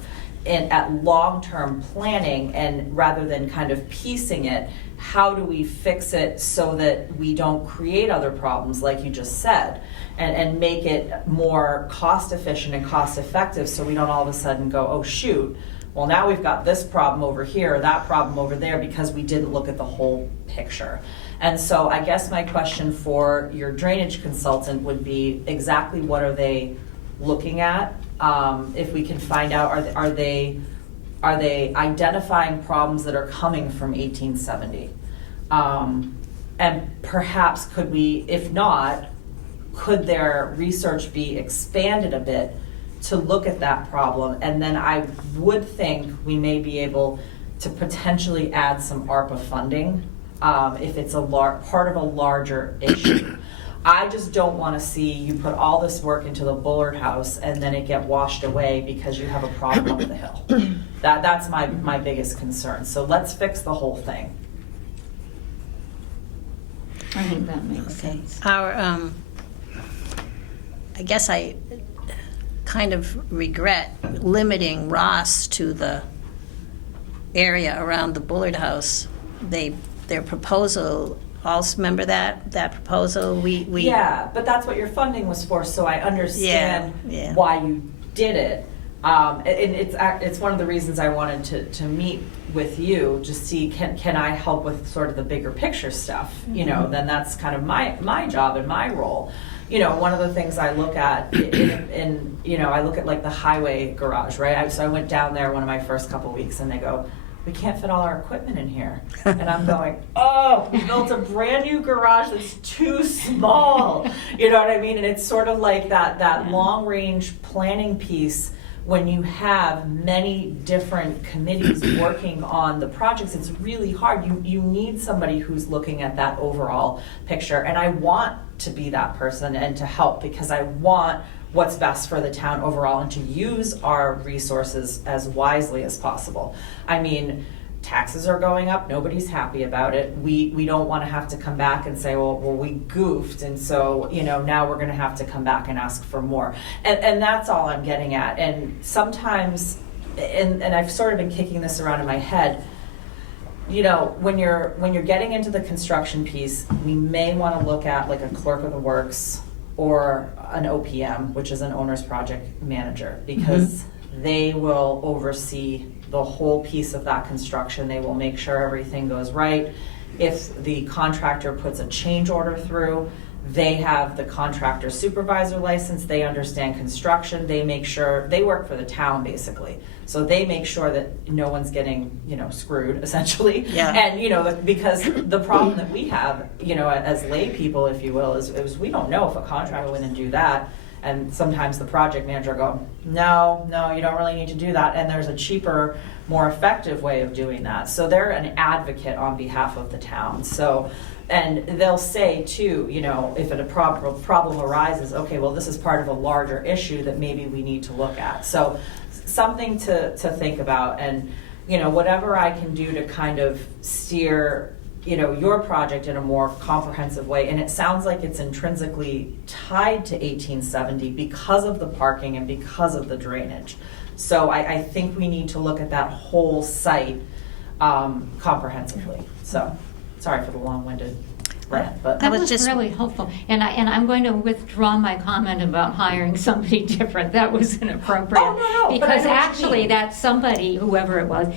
at long-term planning, and rather than kind of piecing it, how do we fix it so that we don't create other problems, like you just said, and make it more cost efficient and cost effective, so we don't all of a sudden go, oh shoot, well, now we've got this problem over here, or that problem over there, because we didn't look at the whole picture. And so I guess my question for your drainage consultant would be, exactly what are they looking at? If we can find out, are they identifying problems that are coming from 1870? And perhaps could we, if not, could their research be expanded a bit to look at that problem? And then I would think we may be able to potentially add some ARPA funding if it's a part of a larger issue. I just don't want to see you put all this work into the Bullard House and then it get washed away because you have a problem up the hill. That's my biggest concern. So let's fix the whole thing. I think that makes sense. Our, I guess I kind of regret limiting Ross to the area around the Bullard House. Their proposal, also remember that proposal? We Yeah, but that's what your funding was for, so I understand Yeah. why you did it. And it's one of the reasons I wanted to meet with you, just see can I help with sort of the bigger picture stuff. You know, then that's kind of my job and my role. You know, one of the things I look at in you know, I look at like the highway garage, right? So I went down there one of my first couple weeks, and they go, we can't fit all our equipment in here. And I'm going, oh, we built a brand new garage that's too small. You know what I mean? And it's sort of like that long range planning piece. When you have many different committees working on the projects, it's really hard. You need somebody who's looking at that overall picture. And I want to be that person and to help, because I want what's best for the town overall and to use our resources as wisely as possible. I mean, taxes are going up, nobody's happy about it. We don't want to have to come back and say, well we goofed, and so, you know, now we're going to have to come back and ask for more. And that's all I'm getting at. And sometimes, and I've sort of been kicking this around in my head, you know, when you're getting into the construction piece, we may want to look at like a clerk of the works or an OPM, which is an owner's project manager, because they will oversee the whole piece of that construction. They will make sure everything goes right. If the contractor puts a change order through, they have the contractor supervisor license, they understand construction, they make sure, they work for the town basically. So they make sure that no one's getting, you know, screwed essentially. Yeah. And, you know, because the problem that we have, you know, as lay people, if you will, is we don't know if a contractor went and do that. And sometimes the project manager go, no, you don't really need to do that. And there's a cheaper, more effective way of doing that. So they're an advocate on behalf of the town. So, and they'll say too, you know, if a problem arises, okay, well, this is part of a larger issue that maybe we need to look at. So something to think about. And, you know, whatever I can do to kind of steer, you know, your project in a more comprehensive way. And it sounds like it's intrinsically tied to 1870 because of the parking and because of the drainage. So I think we need to look at that whole site comprehensively. So sorry for the long-winded rant, but That was was just- really helpful. And I'm going to withdraw my comment about hiring somebody different. That was inappropriate. Oh, no, but I Because know what you actually mean. that somebody, whoever it was,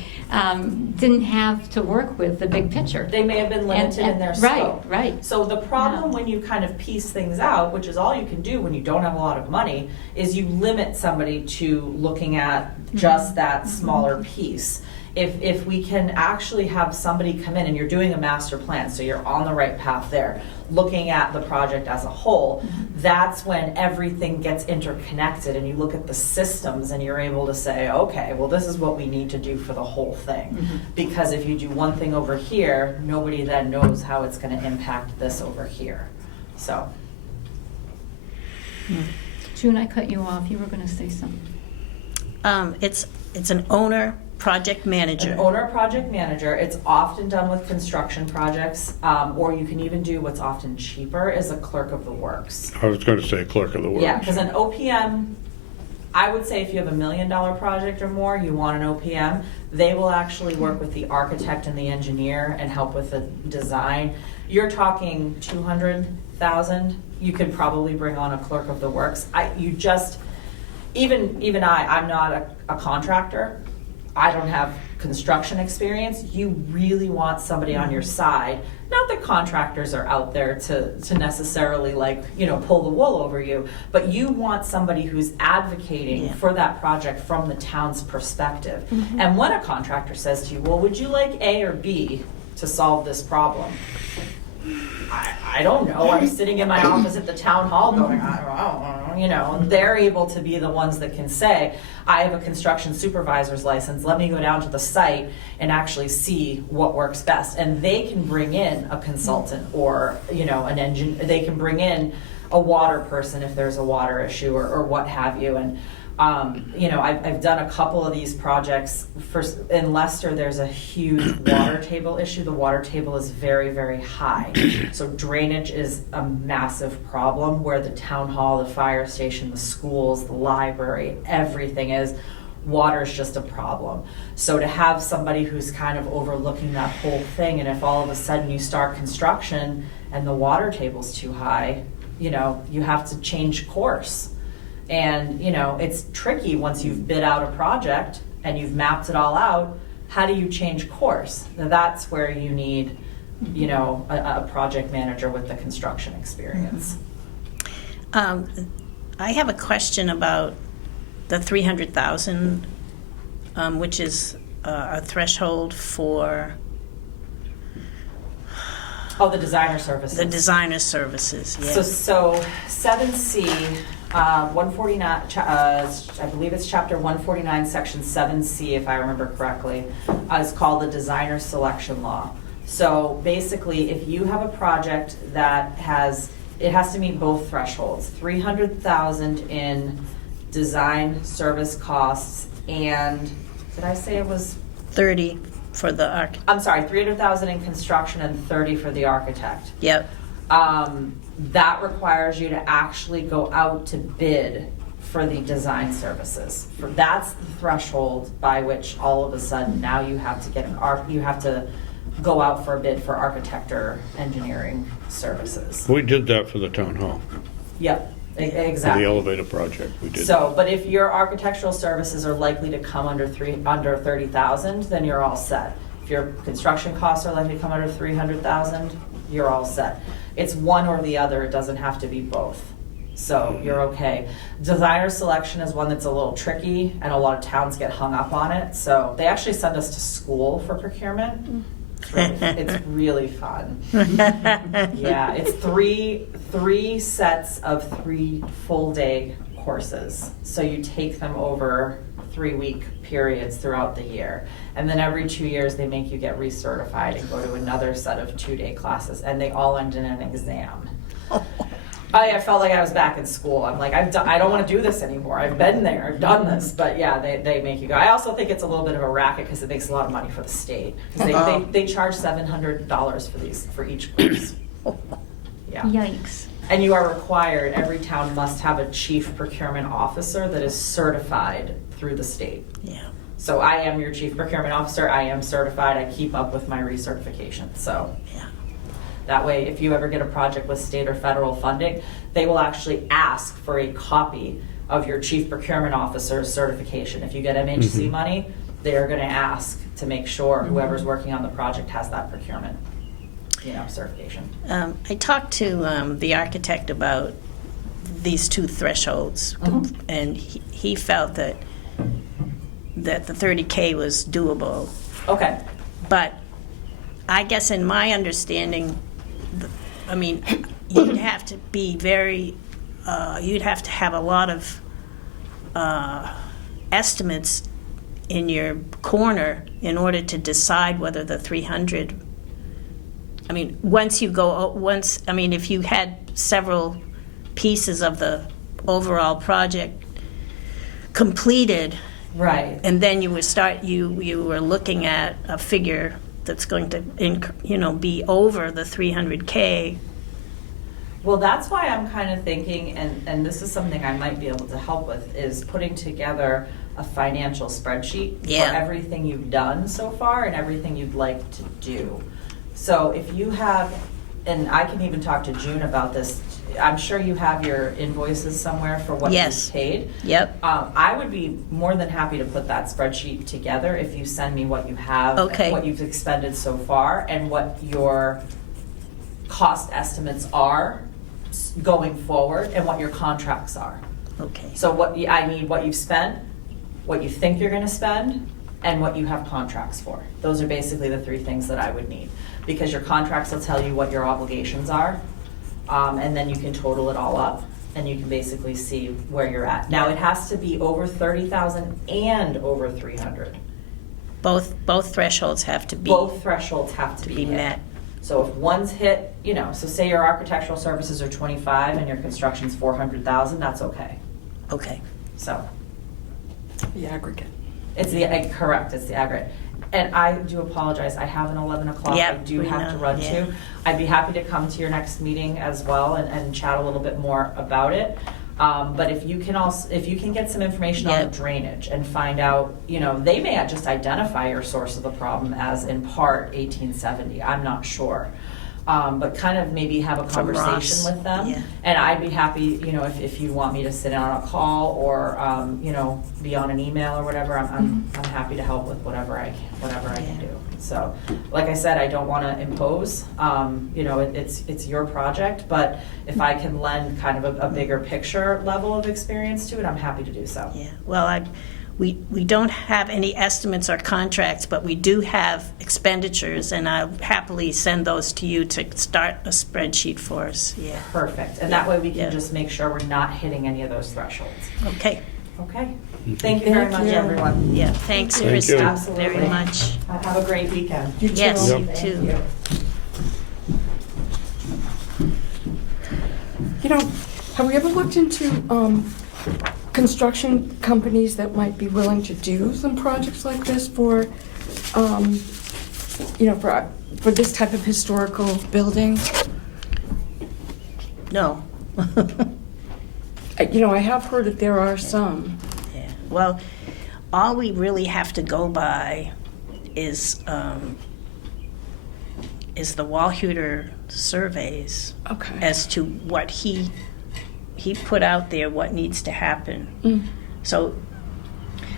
didn't have to work with the big picture. they may have been limited in their Right, scope. right. So the problem Yeah. when you kind of piece things out, which is all you can do when you don't have a lot of money, is you limit somebody to looking at just that smaller piece. If we can actually have somebody come in and you're doing a master plan, so you're on the right path there, looking at the project as a whole, that's when everything gets interconnected and you look at the systems and you're able to say, okay, well, this is what we need to do for the whole thing. Because if you do one thing over here, nobody then knows how it's going to impact this over here. So. June, I cut you off. You were going to say something. It's an owner project manager. An owner project manager, it's often done with construction projects, or you can even do what's often cheaper is a clerk of the works. I was going to say clerk of the works. Yeah, because an OPM, I would say if you have $1 million project or more, you want an OPM. They will actually work with the architect and the engineer and help with the design. You're talking 200,000. You could probably bring on a clerk of the works. Even I'm not a contractor. I don't have construction experience. You really want somebody on your side. Not that contractors are out there to necessarily pull the wool over you, but you want somebody who's advocating for that project from the town's perspective. And when a contractor says to you, well, would you like A or B to solve this problem? I don't know. I'm sitting in my office at the town hall going, I don't know, and they're able to be the ones that can say, I have a construction supervisor's license. Let me go down to the site and actually see what works best. And they can bring in a consultant or, an engine. They can bring in a water person if there's a water issue or what have you. And I've done a couple of these projects. In Leicester, there's a huge water table issue. The water table is very, very high. So drainage is a massive problem where the town hall, the fire station, the schools, the library, everything is. Water is just a problem. So to have somebody who's kind of overlooking that whole thing, and if all of a sudden you start construction and the water table's too high, you have to change course. And, it's tricky once you've bid out a project and you've mapped it all out. How do you change course? Now, that's where you need, a project manager with the construction experience. I have a question about the 300,000, which is a threshold for The designer services. the designer services. Yes. So 7C, 149, I believe it's chapter 149, section 7C, if I remember correctly, is called the designer selection law. So basically, if you have a project that it has to meet both thresholds, 300,000 in design service costs, and did I say it was 30 for the architect. I'm sorry, 300,000 in construction and 30 for the architect. Yep. That requires you to actually go out to bid for the design services. That's the threshold by which all of a sudden now you have to go out for a bid for architect or engineering services. We did that for the town hall, Yep, for exactly. the elevator project. We did. So, but if your architectural services are likely to come under 30,000, then you're all set. If your construction costs are likely to come under 300,000, you're all set. It's one or the other. It doesn't have to be both. So you're okay. Designer selection is one that's a little tricky, and a lot of towns get hung up on it. So they actually send us to school for procurement. It's really fun. Yeah, it's three sets of 3 full-day courses. So you take them over 3-week periods throughout the year. And then every 2 years, they make you get recertified and go to another set of 2-day classes. And they all end in an exam. I felt like I was back in school. I'm like, I don't want to do this anymore. I've been there. I've done this. But yeah, they make you go. I also think it's a little bit of a racket because it makes a lot of money for the state. 'Cause they charge $700 for each course. Yeah. Yikes. And you are required, every town must have a chief procurement officer that is certified through the state. Yeah. So I am your chief procurement officer. I am certified. I keep up with my recertification. So Yeah. that way, if you ever get a project with state or federal funding, they will actually ask for a copy of your chief procurement officer's certification. If you get MHC money, they are going to ask to make sure whoever's working on the project has that procurement, certification. I talked to the architect about these 2 thresholds, and he felt that that the 30K was doable. Okay. But I guess in my understanding, I mean, you'd have to be very, you'd have to have a lot of estimates in your corner in order to decide whether the 300, I mean, if you had several pieces of the overall project completed, Right. and then you were looking at a figure that's going to, be over the 300K. Well, that's why I'm kind of thinking, and this is something I might be able to help with, is putting together a financial spreadsheet Yeah. for everything you've done so far and everything you'd like to do. So if you have, and I can even talk to June about this, I'm sure you have your invoices somewhere for what Yes. you've paid. Yep. I would be more than happy to put that spreadsheet together if you send me what you have, Okay. what you've expended so far, and what your cost estimates are going forward, and what your contracts are. Okay. So I need what you've spent, what you think you're gonna spend, and what you have contracts for. Those are basically the three things that I would need. Because your contracts will tell you what your obligations are, and then you can total it all up, and you can basically see where you're at. Now, it has to be over 30,000 and over 300. Both thresholds have to be Both thresholds have to be hit. met. So if one's hit, so say your architectural services are 25 and your construction's 400,000, that's okay. Okay. So. The aggregate. It's correct, it's the aggregate. And I do apologize, I have an 11 o'clock I Yep, do we have know, to run yeah. to. I'd be happy to come to your next meeting as well and chat a little bit more about it. But if you can get some information on Yep. the drainage and find out, they may just identify your source of the problem as in part 1870, I'm not sure. But kind of maybe have a From conversation Ross, with them. yeah. And I'd be happy, if you want me to sit on a call or, be on an email or whatever, I'm happy to help with whatever I can do. So, like I said, I don't want to impose, it's your project, but if I can lend kind of a bigger picture level of experience to it, I'm happy to do so. Yeah. Well, we don't have any estimates or contracts, but we do have expenditures, and I'll happily send those to you to start a spreadsheet for us. Yeah. Perfect. And that way we Yeah. can just make sure we're not hitting any of those thresholds. Okay. Okay? Thank you very Thank much, you. everyone. Yeah. Thanks, Thank Krista, you. very Absolutely. much. Have a great weekend. You too. Yes, Yep. you too. Have we ever looked into construction companies that might be willing to do some projects like this for this type of historical building? No. I have heard that there are some. Yeah. Well, all we really have to go by is the Walhuter surveys Okay. as to what he put out there, what needs to happen. Mm. So,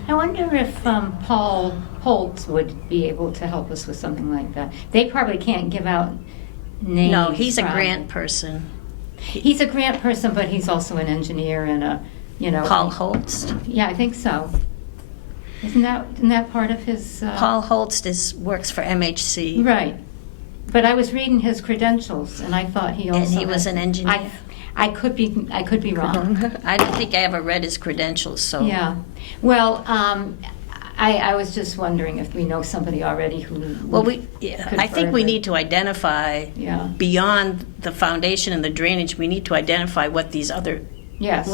I wonder if Paul Holtz would be able to help us with something like that. They probably can't give out names. no, he's a probably. grant person. He's a grant person, but he's also an engineer and Paul Holst. Yeah, I think so. Isn't that part of his? Paul Holst works for MHC. Right. But I was reading his credentials, and I thought he also. And he was an engineer? I could be wrong. I don't think I ever read his credentials, so. Yeah. Well, I was just wondering if we know somebody already who. Well, could I think we further- need to identify, Yeah. beyond the foundation and the drainage, we need to identify what these other, Yes.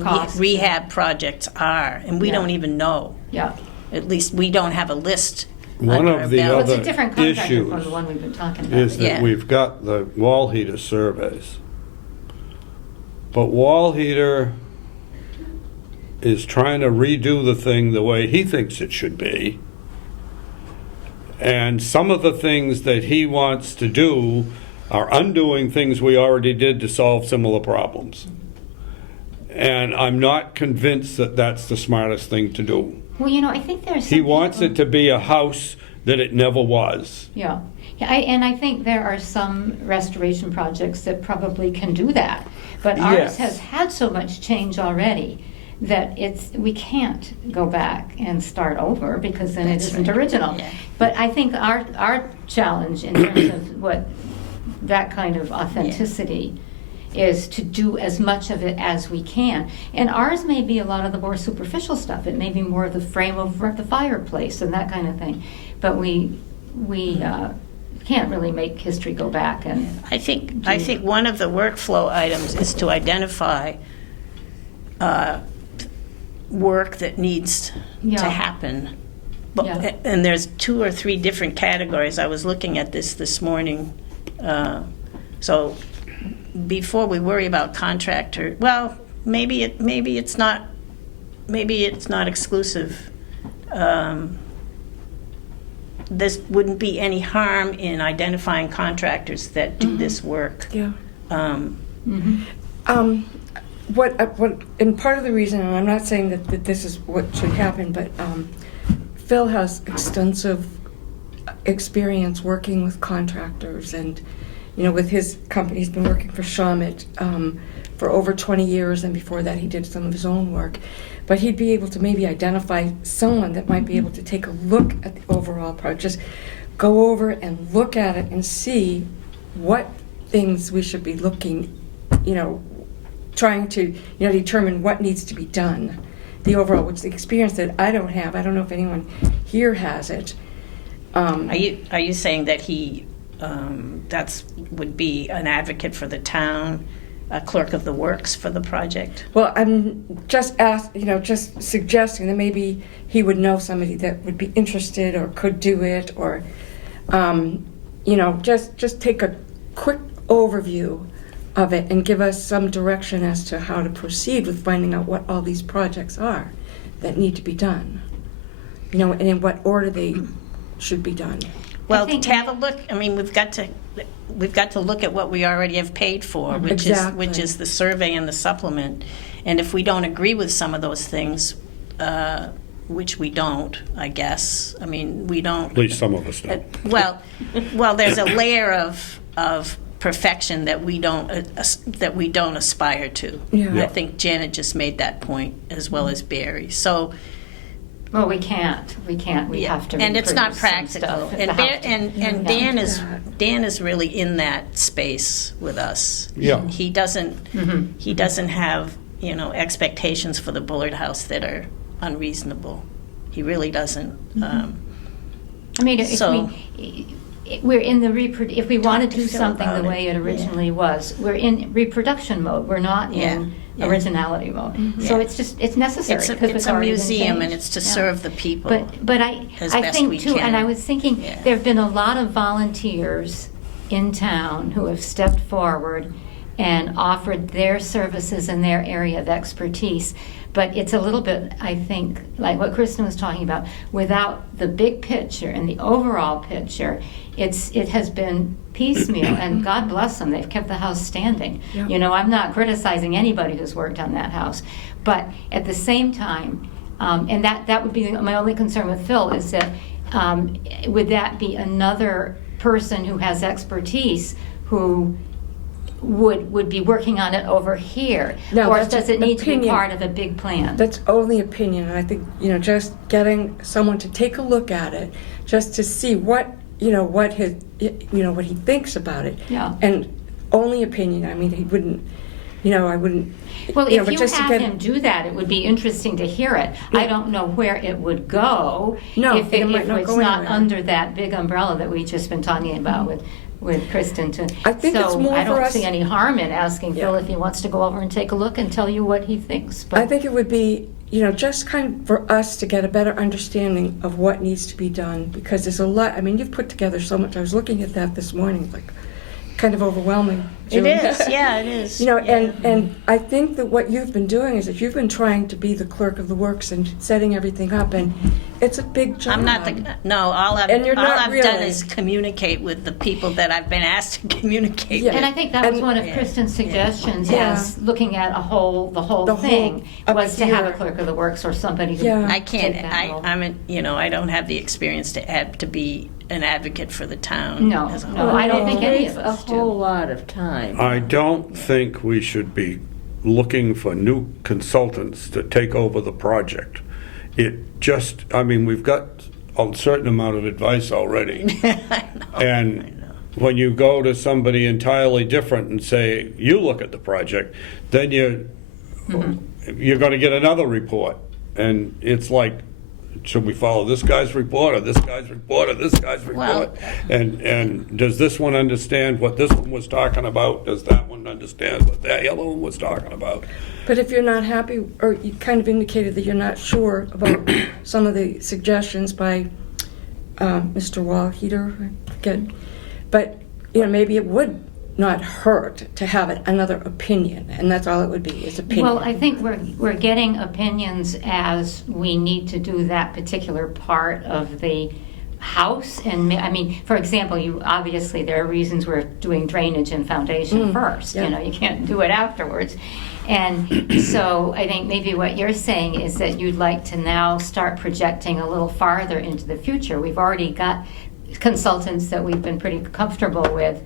Costs. rehab projects are, and we Yeah. don't even know. Yeah. At least we don't have a list. One under of our the belt. Well, it's a other different contractor from issues the one we've been talking about. is that Yeah. we've got the wall heater surveys. But wall heater is trying to redo the thing the way he thinks it should be. And some of the things that he wants to do are undoing things we already did to solve similar problems. And I'm not convinced that that's the smartest thing to do. Well, I think there's. He some wants people- it to be a house that it never was. Yeah, and I think there are some restoration projects that probably can do that. But ours Yes. has had so much change already that we can't go back and start over because then That's it isn't right. original. Yeah. But I think our challenge in terms of what that kind of authenticity is to do as much of it as we can. And ours may be a lot of the more superficial stuff. It may be more of the frame over the fireplace and that kind of thing. But we can't really make history go back. And I think one of the workflow items is to identify work that needs Yeah. to happen. But, Yeah. And there's 2 or 3 different categories. I was looking at this morning. So before we worry about contractor, well, maybe it's not exclusive. This wouldn't be any harm in identifying contractors that do this work. Yeah. Um, What and part of the reason, and I'm not saying that this is what should happen, but Phil has extensive experience working with contractors, and with his company, he's been working for Shawmut for over 20 years, and before that, he did some of his own work. But he'd be able to maybe identify someone that might be able to take a look at the overall project, just go over and look at it and see what things we should be looking, trying to determine what needs to be done. The overall, which the experience that I don't have. I don't know if anyone here has it. Are you saying that he would be an advocate for the town, a clerk of the works for the project? Well, I'm just just suggesting that maybe he would know somebody that would be interested or could do it, or just take a quick overview of it and give us some direction as to how to proceed with finding out what all these projects are that need to be done, and in what order they should be done. Well, think- to have a look, I mean, we've got to look at what we already have paid for, which Exactly. is the survey and the supplement. And if we don't agree with some of those things, which we don't, I guess. I mean, we don't. At least some of us do. Well, there's a layer of perfection that we don't aspire to. Yeah. I think Janet just made that point, as well as Barry. So. well, we can't. We have to. And it's not reproduce some practical. stuff. And, The house- and Dan is really in that space with us. Yeah. He doesn't have expectations for the Bullard House that are unreasonable. He really doesn't. I mean, So- we're in the if we want to to do Phil something the about way it. it originally was, we're in reproduction mode. We're not in Yeah. originality mode. So Yeah. it's necessary because It's a already been museum, and changed. it's to Yeah. serve the people. But I as I best think we too, can. and I was thinking Yeah. there have been a lot of volunteers in town who have stepped forward and offered their services in their area of expertise. But it's a little bit, I think, like what Kristen was talking about, without the big picture and the overall picture, it has been piecemeal, and God bless them, they've kept the house standing. Yeah. I'm not criticizing anybody who's worked on that house, but at the same time, and that would be my only concern with Phil, is that would that be another person who has expertise who would be working on it over here? No, or that's does it an need to be opinion. part of a big plan? That's only opinion, and I think just getting someone to take a look at it, just to see what what he thinks about it. Yeah. And only opinion. I mean, he wouldn't. I wouldn't. Well, if but you just to have get- him do that, it would be interesting to hear it. Yeah. I don't know where it would go No, if it might if not it's go not anywhere. under that big umbrella that we've just been talking about with Kristen. I think so it's more I don't for us- see any harm in asking Phil Yeah. if he wants to go over and take a look and tell you what he thinks. But I think it would be, just kind of for us to get a better understanding of what needs to be done, because there's a lot. I mean, you've put together so much. I was looking at that this morning, like kind of overwhelming. It Julie. is, yeah, it is. And I think that what you've been doing is that you've been trying to be the clerk of the works and setting everything up, and it's a big job. I'm not all And you're not I've done really. is communicate with the people that I've been asked to communicate Yeah. with. and I think that was And- one of Yeah. Kristen's suggestions, Yeah. as looking at the whole The whole thing, up was to have a here. clerk of the works or somebody who Yeah. would I can't. take that role. I don't have the experience to be an advocate for the town. No, as a no, whole. I don't think any Takes of a us do. whole lot of time. I don't think we should be looking for new consultants to take over the project. It just, I mean, we've got a certain amount of advice already. And when you go to somebody entirely different and say, you look at the project, then you're going to get another report. And it's like, should we follow this guy's report or this guy's report or this guy's report? And does this one understand what this one was talking about? Does that one understand what that other one was talking about? But if you're not happy, or you kind of indicated that you're not sure about some of the suggestions by Mr. Wallheater, I forget, but maybe it would not hurt to have another opinion, and that's all it would be, is opinion. Well, I think we're getting opinions as we need to do that particular part of the house. And I mean, for example, obviously there are reasons we're doing drainage and foundation first. yeah. You can't do it afterwards. And so I think maybe what you're saying is that you'd like to now start projecting a little farther into the future. We've already got consultants that we've been pretty comfortable with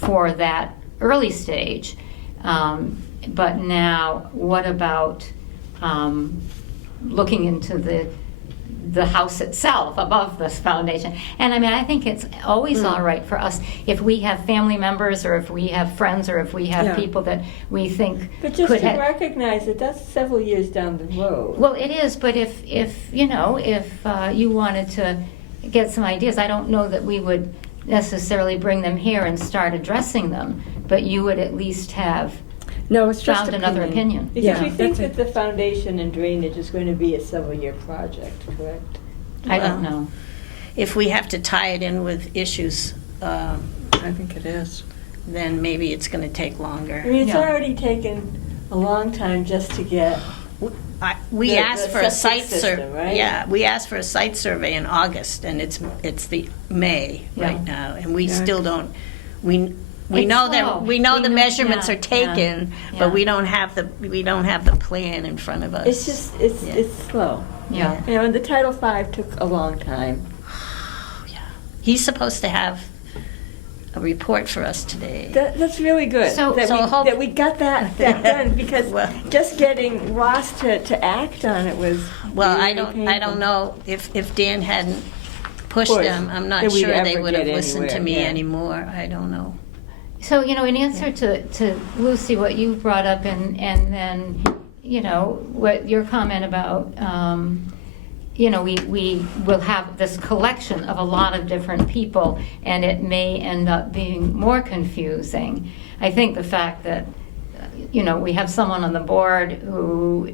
for that early stage. But now, what about looking into the house itself above this foundation? And I mean, I think it's always all right for us if we have family members, or if we have friends, or if we have Yeah. people that we think But just could to have. recognize that that's several years down the road. Well, it is, but if you wanted to get some ideas, I don't know that we would necessarily bring them here and start addressing them, but you would at least have No, it's just found another opinion. Because Yeah, we think that's that it. the foundation and drainage is going to be a several-year project, correct? I don't know. If we have to tie it in with issues, I think it is. then maybe it's going to take I longer. mean, it's Yeah. already taken a long time just to get, We The- asked the for a septic site system, survey. right? Yeah, we asked for a site survey in August, and it's the May right Yeah. now, and we Yeah. still don't. We It's know slow. that we know We the know- measurements yeah, are taken, yeah. but we don't have the plan in front of us. it's just, it's Yeah. it's slow. Yeah. You know, and the Title V took a long time. He's supposed to have a report for us today. That's really good, So- that so we, hope- that we got that done, because Well- just getting Ross to act on it was Well, really I don't painful. know if Dan hadn't pushed Pushed, them. I'm not that we'd sure they ever would have get listened to anywhere, me yeah. anymore. I don't know. So, in answer to Lucy, what you brought up, and then, what your comment about, we will have this collection of a lot of different people, and it may end up being more confusing. I think the fact that, we have someone on the board who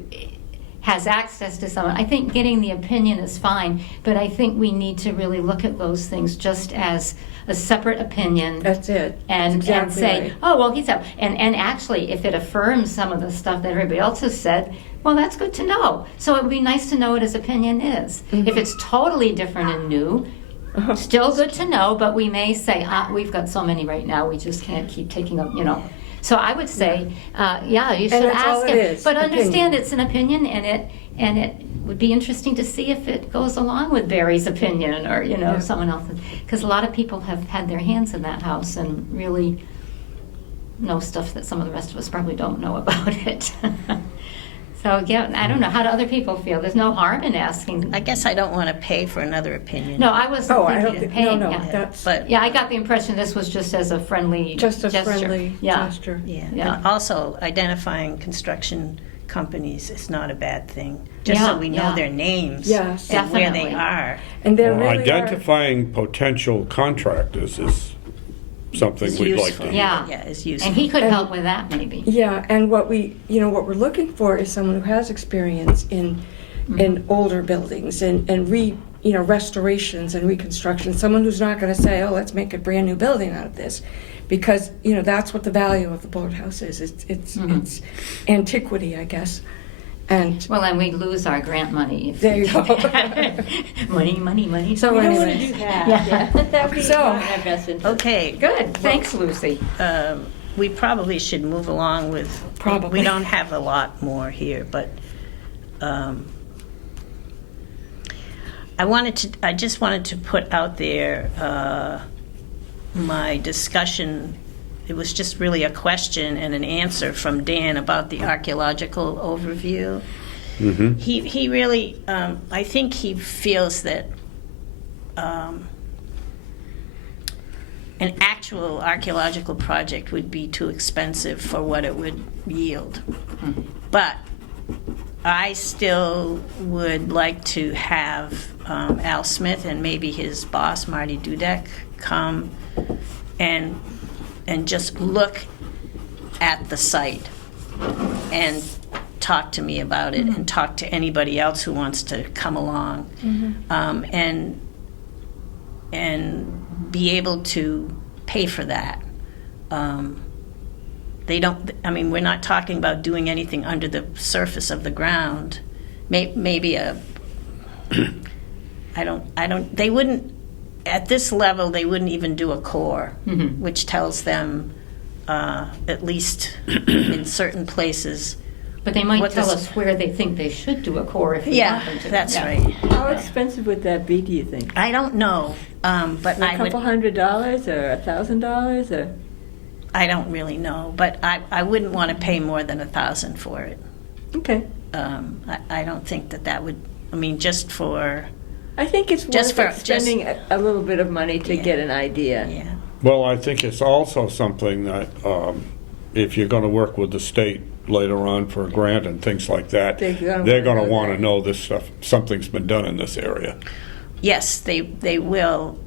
has access to someone, I think getting the opinion is fine, but I think we need to really look at those things just as a separate opinion. That's it. And That's exactly say, right. oh, well, he's out. And actually, if it affirms some of the stuff that everybody else has said, well, that's good to know. So it would be nice to know what his opinion is. If it's totally different and new, still good to know, but we may say, we've got so many right now, we just can't keep taking up, So I would say, you should that's all ask it him. is, But understand opinion. it's an opinion, and it would be interesting to see if it goes along with Barry's opinion, or someone else's, because a lot of people have had their hands in that house and really know stuff that some of the rest of us probably don't know about it. So yeah, I don't know, how do other people feel? There's no harm in asking. I guess I don't want to pay for another opinion. No, I wasn't Oh, I don't thinking of think, no, paying. no, yeah. that's But Yeah, I got the impression this was just as a friendly just a gesture. friendly Yeah. gesture. Yeah. Yeah. And also, identifying construction companies is not a bad thing. Just so Yeah, we know yeah. their names Yes. and where they Definitely. are. And there Well, really identifying potential contractors is something Is we'd like useful. to hear. Yeah. Yeah, is useful. And he could And- help with that, maybe. Yeah, and what we're looking for is someone who has experience in older buildings and restorations and reconstruction. Someone who's not going to say, "Oh, let's make a brand new building out of this," because that's what the value of the boathouse is. It's antiquity, I guess. And Well, and we'd lose our grant money if There we you did go. that. Money. So We don't want to anyway, do that, Yeah. yeah. That would be So- not in our best interest. Okay. Good, thanks, Lucy. We probably should move along with. Probably. We don't have a lot more here, but I just wanted to put out there my discussion it was just really a question and an answer from Dan about the archaeological overview. He really, I think he feels that an actual archaeological project would be too expensive for what it would yield. But I still would like to have Al Smith and maybe his boss, Marty Dudek, come and just look at the site and talk to me about it and talk to anybody else who wants to come along, and be able to pay for that. They don't, I mean, we're not talking about doing anything under the surface of the ground. Maybe they wouldn't, at this level, they wouldn't even do a core, which tells them, at least in certain places. But they might what tell this- us where they think they should do a core if you Yeah, want them to. that's Yeah. right. How expensive would that be, do you think? I don't know, but A I would. couple $100 or $1,000 or? I don't really know, but I wouldn't want to pay more than $1,000 for it. Okay. I don't think that would. I mean, just for I think it's Just worth for- spending a little bit of money to Yeah. get an idea. yeah. Well, I think it's also something that if you're going to work with the state later on for a grant and things like that, They're gonna they're going wanna to know want to that. know this stuff, something's been done in this area. Yes, they will.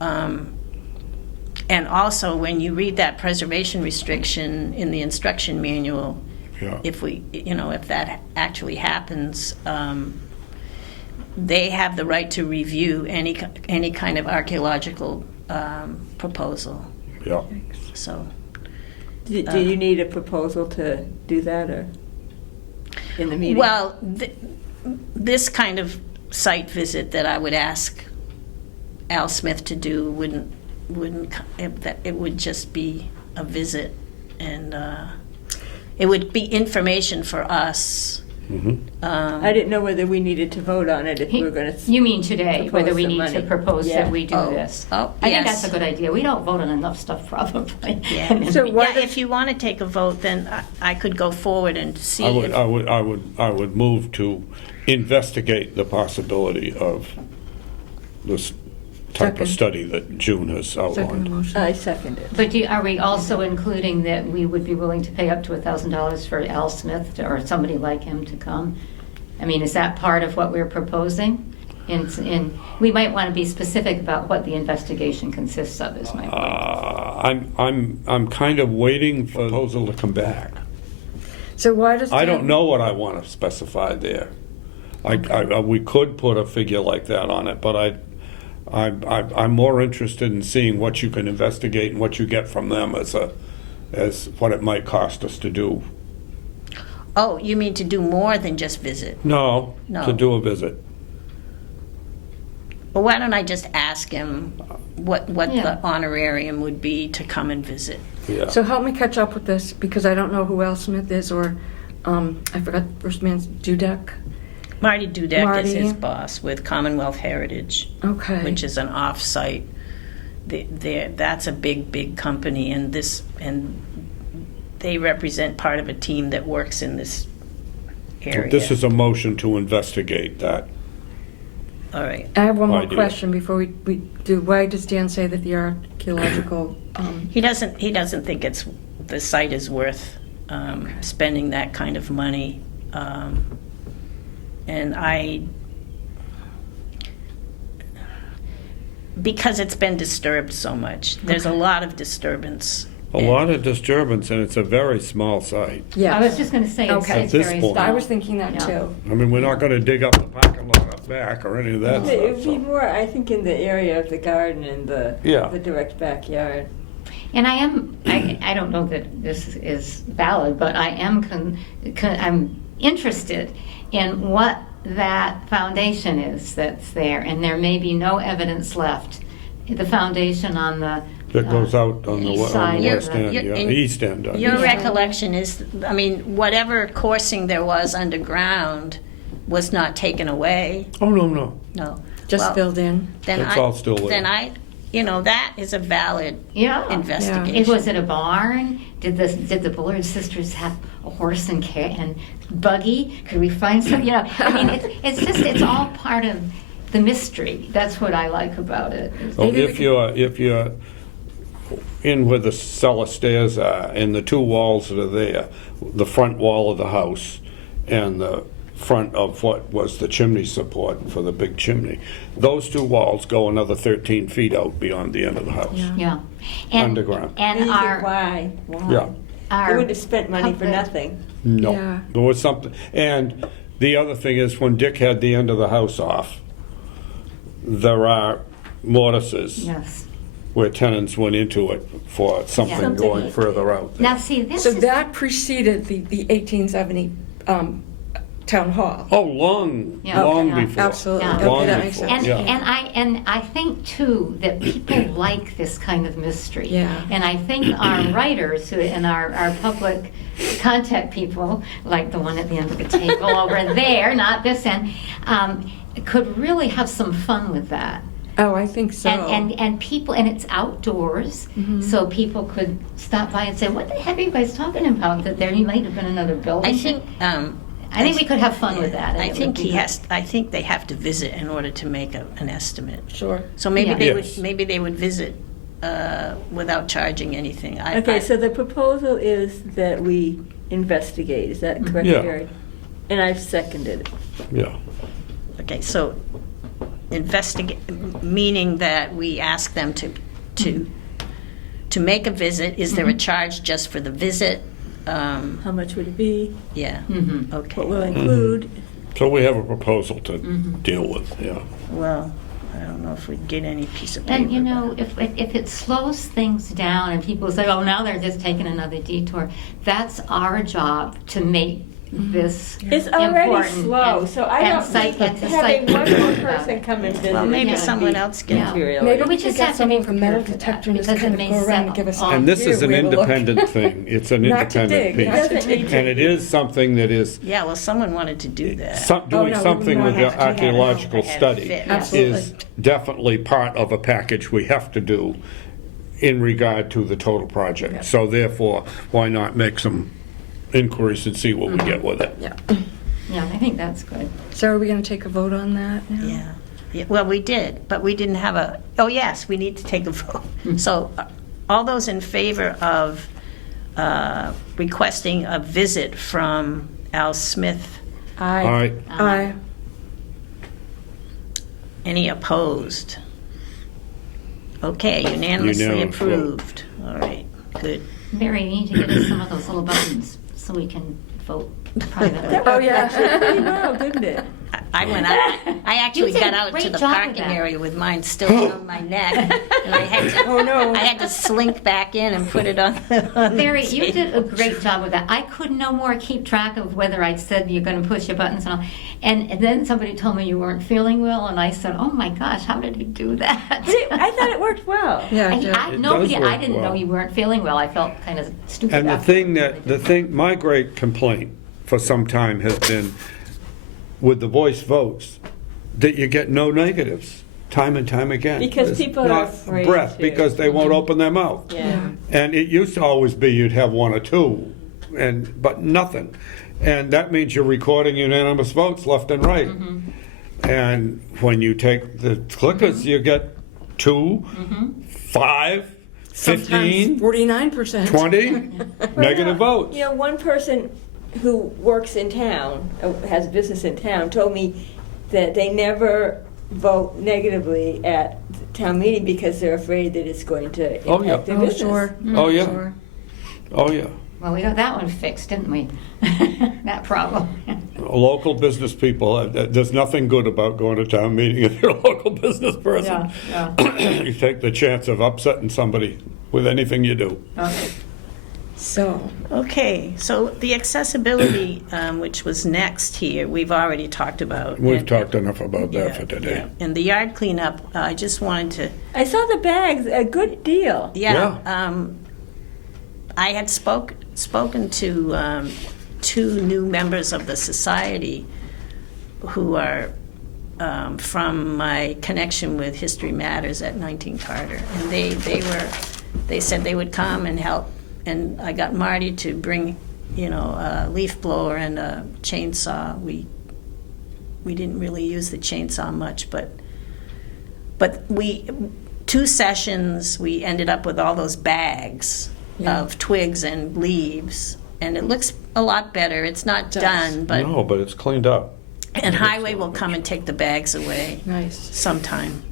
And also, when you read that preservation restriction in the instruction manual, Yeah. if that actually happens, they have the right to review any kind of archaeological proposal. Yeah. So, Do you need a proposal to do that or in the meeting? well, this kind of site visit that I would ask Al Smith to do wouldn't it would just be a visit, and it would be information for us. I didn't know whether we needed to vote on it if we were going to. You mean today, whether we propose need some to money. propose Yeah. that we do Oh. this? Oh, I think yes. that's a good idea. We don't vote on enough stuff, probably. Yeah. So why Yeah, if you want to take a vote, then I could go forward and see. I would move to investigate the possibility of this type Second. of study that June has Second outlined. motion. I second it. But are we also including that we would be willing to pay up to $1,000 for Al Smith or somebody like him to come? I mean, is that part of what we're proposing? We might want to be specific about what the investigation consists of, is my point. I'm kind of waiting for the proposal to come back. So why does I Dan- don't know what I want to specify there. We could put a figure like that on it, but I'm more interested in seeing what you can investigate and what you get from them as what it might cost us to do. Oh, you mean to do more than just visit? No, No. to do a visit. Well, why don't I just ask him what Yeah. the honorarium would be to come and visit? Yeah. So help me catch up with this, because I don't know who Al Smith is, or, I forgot the first man's, Dudek? Marty Dudek Marty. is his boss with Commonwealth Heritage, Okay. which is an off-site. That's a big company, and they represent part of a team that works in this area. This is a motion to investigate that. All right. I have one more idea. question before we do. Why does Dan say that the archaeological, He doesn't think the site is worth spending that kind of money. And because it's been disturbed so much, there's a lot of disturbance. A lot of disturbance, and it's a very small site. yeah. I was just going to say, Okay. it's At this very point. small. I was thinking that Yeah. too. I mean, we're not going to dig up the parking lot up back or any of that It would stuff. be so. more, I think, in the area of the garden and the Yeah. direct backyard. And I don't know that this is valid, but I am I'm interested in what that foundation is that's there, and there may be no evidence left. The foundation on the That goes out on the east side of west the- end, yeah, the east end. I Your mean. recollection is, I mean, whatever coursing there was underground was not taken away. Oh, no. No. Just Well, filled in. Then It's all still there. Then that is a valid Yeah. investigation. It was at a barn. Did the Bullard sisters have a horse and buggy? Could we find some? I mean, it's all part of the mystery. That's what I like about it. So if you're in where the cellar stairs are, and the two walls that are there, the front wall of the house and the front of what was the chimney support for the big chimney, those two walls go another 13 feet out beyond the end of the house. Yeah. Underground. And you think, our why? Yeah. They would have spent money for public- nothing. No, Yeah. there was something. And the other thing is, when Dick had the end of the house off, there are mortises Yes. where tenants went into it for something Yeah. going further out. Now, see, this So is that preceded the 1870 town hall. Oh, long Yeah. long Okay. before. Absolutely. Yeah. Long Okay, that makes before, sense. yeah. and I think too that people like this kind of mystery. Yeah. And I think our writers and our public contact people, like the one at the end of the table over there, not this end, could really have some fun with that. Oh, I think so. And people, and it's outdoors, so people could stop by and say, "What the heck are you guys talking about? That there might have been another building." I think we could have fun with that. and I it would think be he good. has. I think they have to visit in order to make an estimate. Sure. So maybe Yeah. they Yes. would. Maybe they would visit without charging anything. Okay, so the proposal is that we investigate, is that correct, Yeah. Gary? And I've seconded it. Yeah. Okay, so investigate, meaning that we ask them to make a visit. Is there a charge just for the visit? How much would it be? Yeah. Mhm. Okay. What will it include? So we have a proposal to deal with, yeah. Well, I don't know if we get any piece of paper. And you know, if it slows things down and people say, "Oh, now they're just taking another detour," that's our job to make this It's already important slow, and- so I and don't cite- think and to having cite one people more about person it. come and visit. Well, maybe is someone gonna else be can. material. Maybe But we we should just get have to someone be from metal prepared for detector that, and just because kind it of may go around set and give us off- an And this is an idea where to look. independent thing. It's an Not to independent dig, piece. not to Doesn't need And it is something that is Yeah, well, someone wanted to do that. doing no, we something would with not the have to have it. archaeological Have it study fit. Absolutely. is definitely part of a package we have to do in regard to the total project. So therefore, why not make some inquiries and see what we get with it? Yeah. Yeah, I think that's good. So are we going to take a vote on that now? Yeah. Yeah, well, we did, but we didn't have a, oh, yes, we need to take a vote. So all those in favor of requesting a visit from Al Smith, All right, Aye. any opposed? Okay, unanimously Unanimous vote. approved. All right, good. Mary, you need to give us some of those little buttons so we can vote privately. Oh, yeah. Pretty well, didn't it? I went out, I actually You did got a out to great the job with parking that. area with mine still on my neck. And I had to, Oh, no. I had to slink back in and put it on the Mary, you table. did a great job with that. I could no more keep track of whether I said you're going to push your buttons and all. And then somebody told me you weren't feeling well, and I said, "Oh my gosh, how did you do that?" I thought it worked well. Yeah, I, it did. I, It nobody, does work I didn't know well. you weren't feeling well. I felt kind of stupid. and the afterwards. thing, my great complaint for some time has been with the voice votes, that you get no negatives, time and time again. Because There's people are not afraid breath, to. because they won't open their mouth. Yeah. And it used to always be you'd have one or two, but nothing. And that means you're recording unanimous votes left and right. And when you take the clickers, you get 2, 5, 15, Sometimes 49%. 20 negative votes. You know, one person who works in town, has a business in town, told me that they never vote negatively at the town meeting because they're afraid that it's going to Oh, yeah. impact their Oh, business. sure. Oh, yeah. Sure. Oh, yeah. Well, we got that one fixed, didn't we? That problem. Local business people, there's nothing good about going to town meeting if you're a local business person. Yeah. You take the chance of upsetting somebody with anything you do. Okay. So, Okay, so the accessibility, which was next here, we've already talked about. We've And- talked enough about that for yeah, today. yeah. And the yard cleanup, I just wanted to, I saw the bags, a good deal. I had spoken to 2 new members of the society who are from my connection with History Matters at 19 Carter, and they said they would come and help, and I got Marty to bring, a leaf blower and a chainsaw. We didn't really use the chainsaw much, but 2 sessions we ended up with all those bags of twigs and leaves, and it looks a lot better. It's not done, but No, but it's cleaned up. and Highway will come and take the bags away Nice. sometime,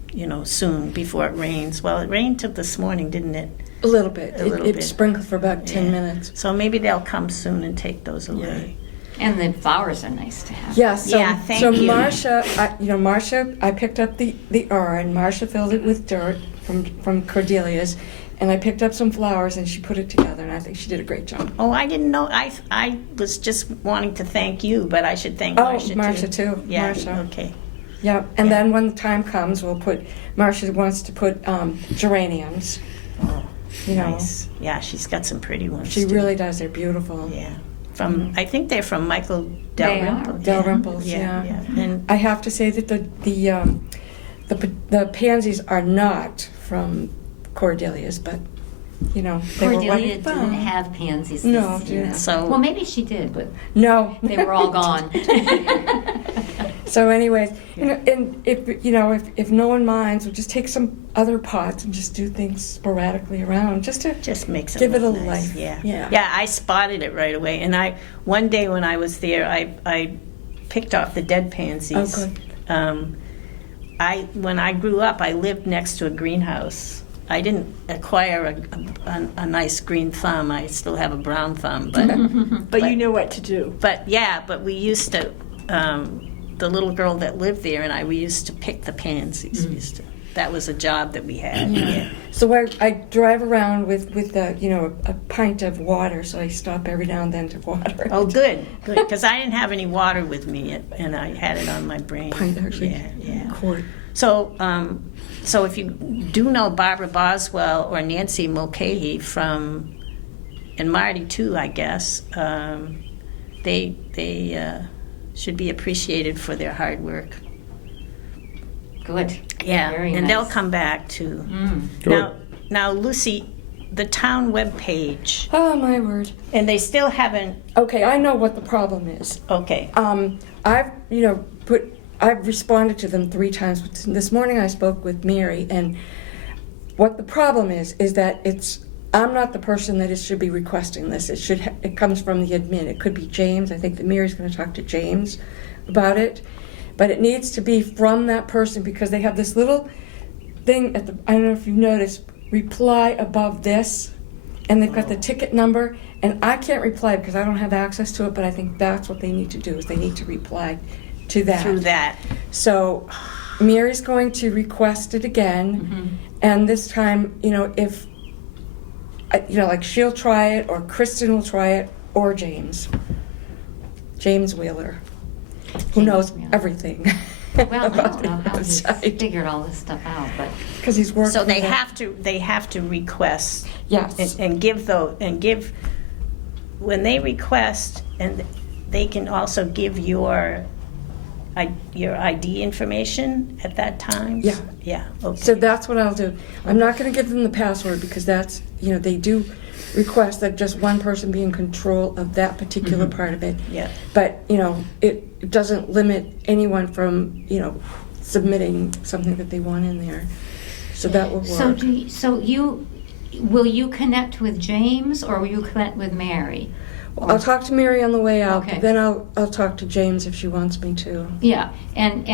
soon before it rains. Well, it rained till this morning, didn't it? A little bit. A little It bit. sprinkled for about 10 Yeah. minutes. So maybe they'll come soon and take those away. And the flowers are nice to have. Yeah, so, Yeah, thank so you. Marcia, I picked up the urn. Marcia filled it with dirt from Cordelia's, and I picked up some flowers and she put it together, and I think she did a great job. Oh, I didn't know. I was just wanting to thank you, but I should thank Oh, Marcia, Marcia too. Yeah, Marcia. okay. Yeah, and then when the time comes, Marcia wants to put geraniums. Oh, You know, nice. Yeah, she's got some pretty ones. she too. really does. They're beautiful. Yeah. I think they're from Michael They are. Dalrymple. Dalrymple's, Yeah. yeah. And I have to say that the pansies are not from Cordelia's, but they were Cordelia wonderful. didn't have pansies. No, this year. didn't. So- Well, maybe she did, but No, they were all gone. So, anyways, and if no one minds, we'll just take some other pots and just do things sporadically around, just to just makes it give it a look nice. life. Yeah. Yeah. I spotted it right away. And one day when I was there, I picked off the dead pansies. Oh, good. When I grew up, I lived next to a greenhouse. I didn't acquire a nice green thumb. I still have a brown thumb, But you know what to do. but we used to. The little girl that lived there we used to pick the pansies. That was a job that we had. Yeah. So I drive around with a pint of water, so I stop every now and then to water it. Oh, good, because I didn't have any water with me, and I had it on my brain. Pint, actually. Yeah. Quart. So if you do know Barbara Boswell or Nancy Mulcahy and Marty too, I guess, they should be appreciated for their hard work. Good. Yeah, Very and nice. they'll come back too. Good. Now, Lucy, the town webpage, Oh, my word. and they still haven't. Okay, I know what the problem is. Okay. I've responded to them 3 times. This morning I spoke with Mary, and what the problem is that I'm not the person that should be requesting this. It comes from the admin. It could be James. I think that Mary's going to talk to James about it, but it needs to be from that person because they have this little thing I don't know if you've noticed, reply above this, and they've got the ticket number, and I can't reply because I don't have access to it, but I think that's what they need to do is they need to reply to that. Through that. So Mary's going to request it again, and this time, if like she'll try it, or Kristen will try it, or James Wheeler, who knows Wheeler. everything. Well, I about don't know the how he's website. figured all this stuff out, but Because he's working. So they with it. have to request. Yes. And give when they request, and they can also give your ID information at that time? Yeah. Yeah, okay. So that's what I'll do. I'm not going to give them the password because that's, they do request that just one person be in control of that particular part of it. Yeah. But, it doesn't limit anyone from, submitting something that they want in there. So that will work. will you connect with James or will you connect with Mary? I'll talk to Mary on the way out, Okay. but then I'll talk to James if she wants me to. Yeah, and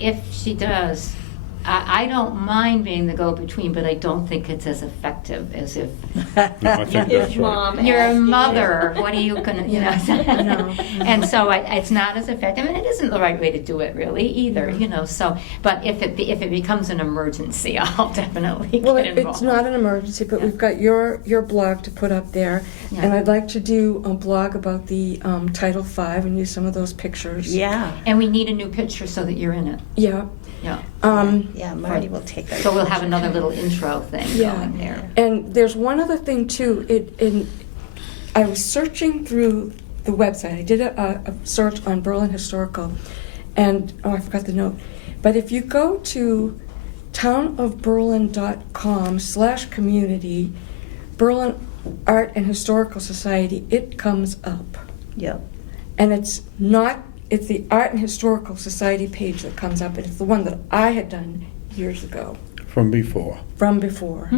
if she does, I don't mind being the go-between, but I don't think it's as effective as if No, I think If that's right. mom you're a asked you. mother. What are you gonna, I know. And so it's not as effective, and it isn't the right way to do it really either, So, but if it becomes an emergency, I'll definitely Well, get involved. it's not an emergency, but we've got your blog to put up there, Yeah. and I'd like to do a blog about the Title V and use some of those pictures. Yeah. And we need a new picture so that you're in it. Yeah. Yeah. Yeah, Marty will take that. So we'll have another little intro thing Yeah. going there. And there's one other thing too. I was searching through the website. I did a search on Berlin Historical, and I forgot the note. But if you go to townofberlin.com/community, Berlin Art and Historical Society, it comes up. Yep. And it's the Art and Historical Society page that comes up, and it's the one that I had done years ago, From before. from before.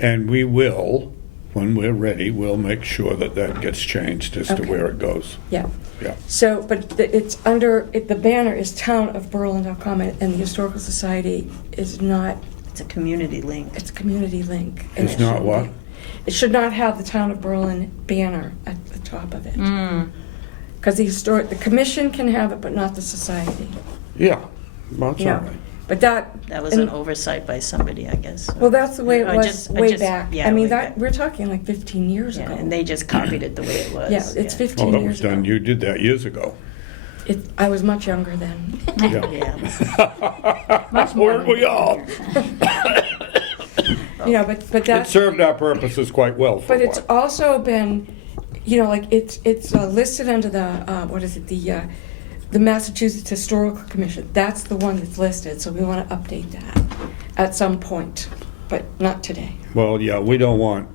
And we will, when we're ready, we'll make sure that that gets changed as to Okay. where it goes. Yeah. Yeah. So, but it's under, the banner is townofberlin.com, and the Historical Society is not, It's a community link. it's a community link. and It's it not shouldn't what? be. It should not have the Town of Berlin banner at the top of it. Because the commission can have it, but not the society. Yeah, that's all Yeah. right. But that. That was and- an oversight by somebody, I guess. Well, that's the way it I was just- way back. yeah, I mean, way that, back. we're talking like 15 years Yeah, ago. and they just copied it the way it was. Yeah, it's 15 Oh, that years was done, ago. you did that years ago. I was much younger then. Yeah. Yeah. Much more Weren't we all? You know, but It that's. served our purposes quite well for a But it's while. also been, you know, like it's listed under the, what is it, the Massachusetts Historical Commission. That's the one that's listed, so we want to update that at some point, but not today. Well, yeah, we don't want,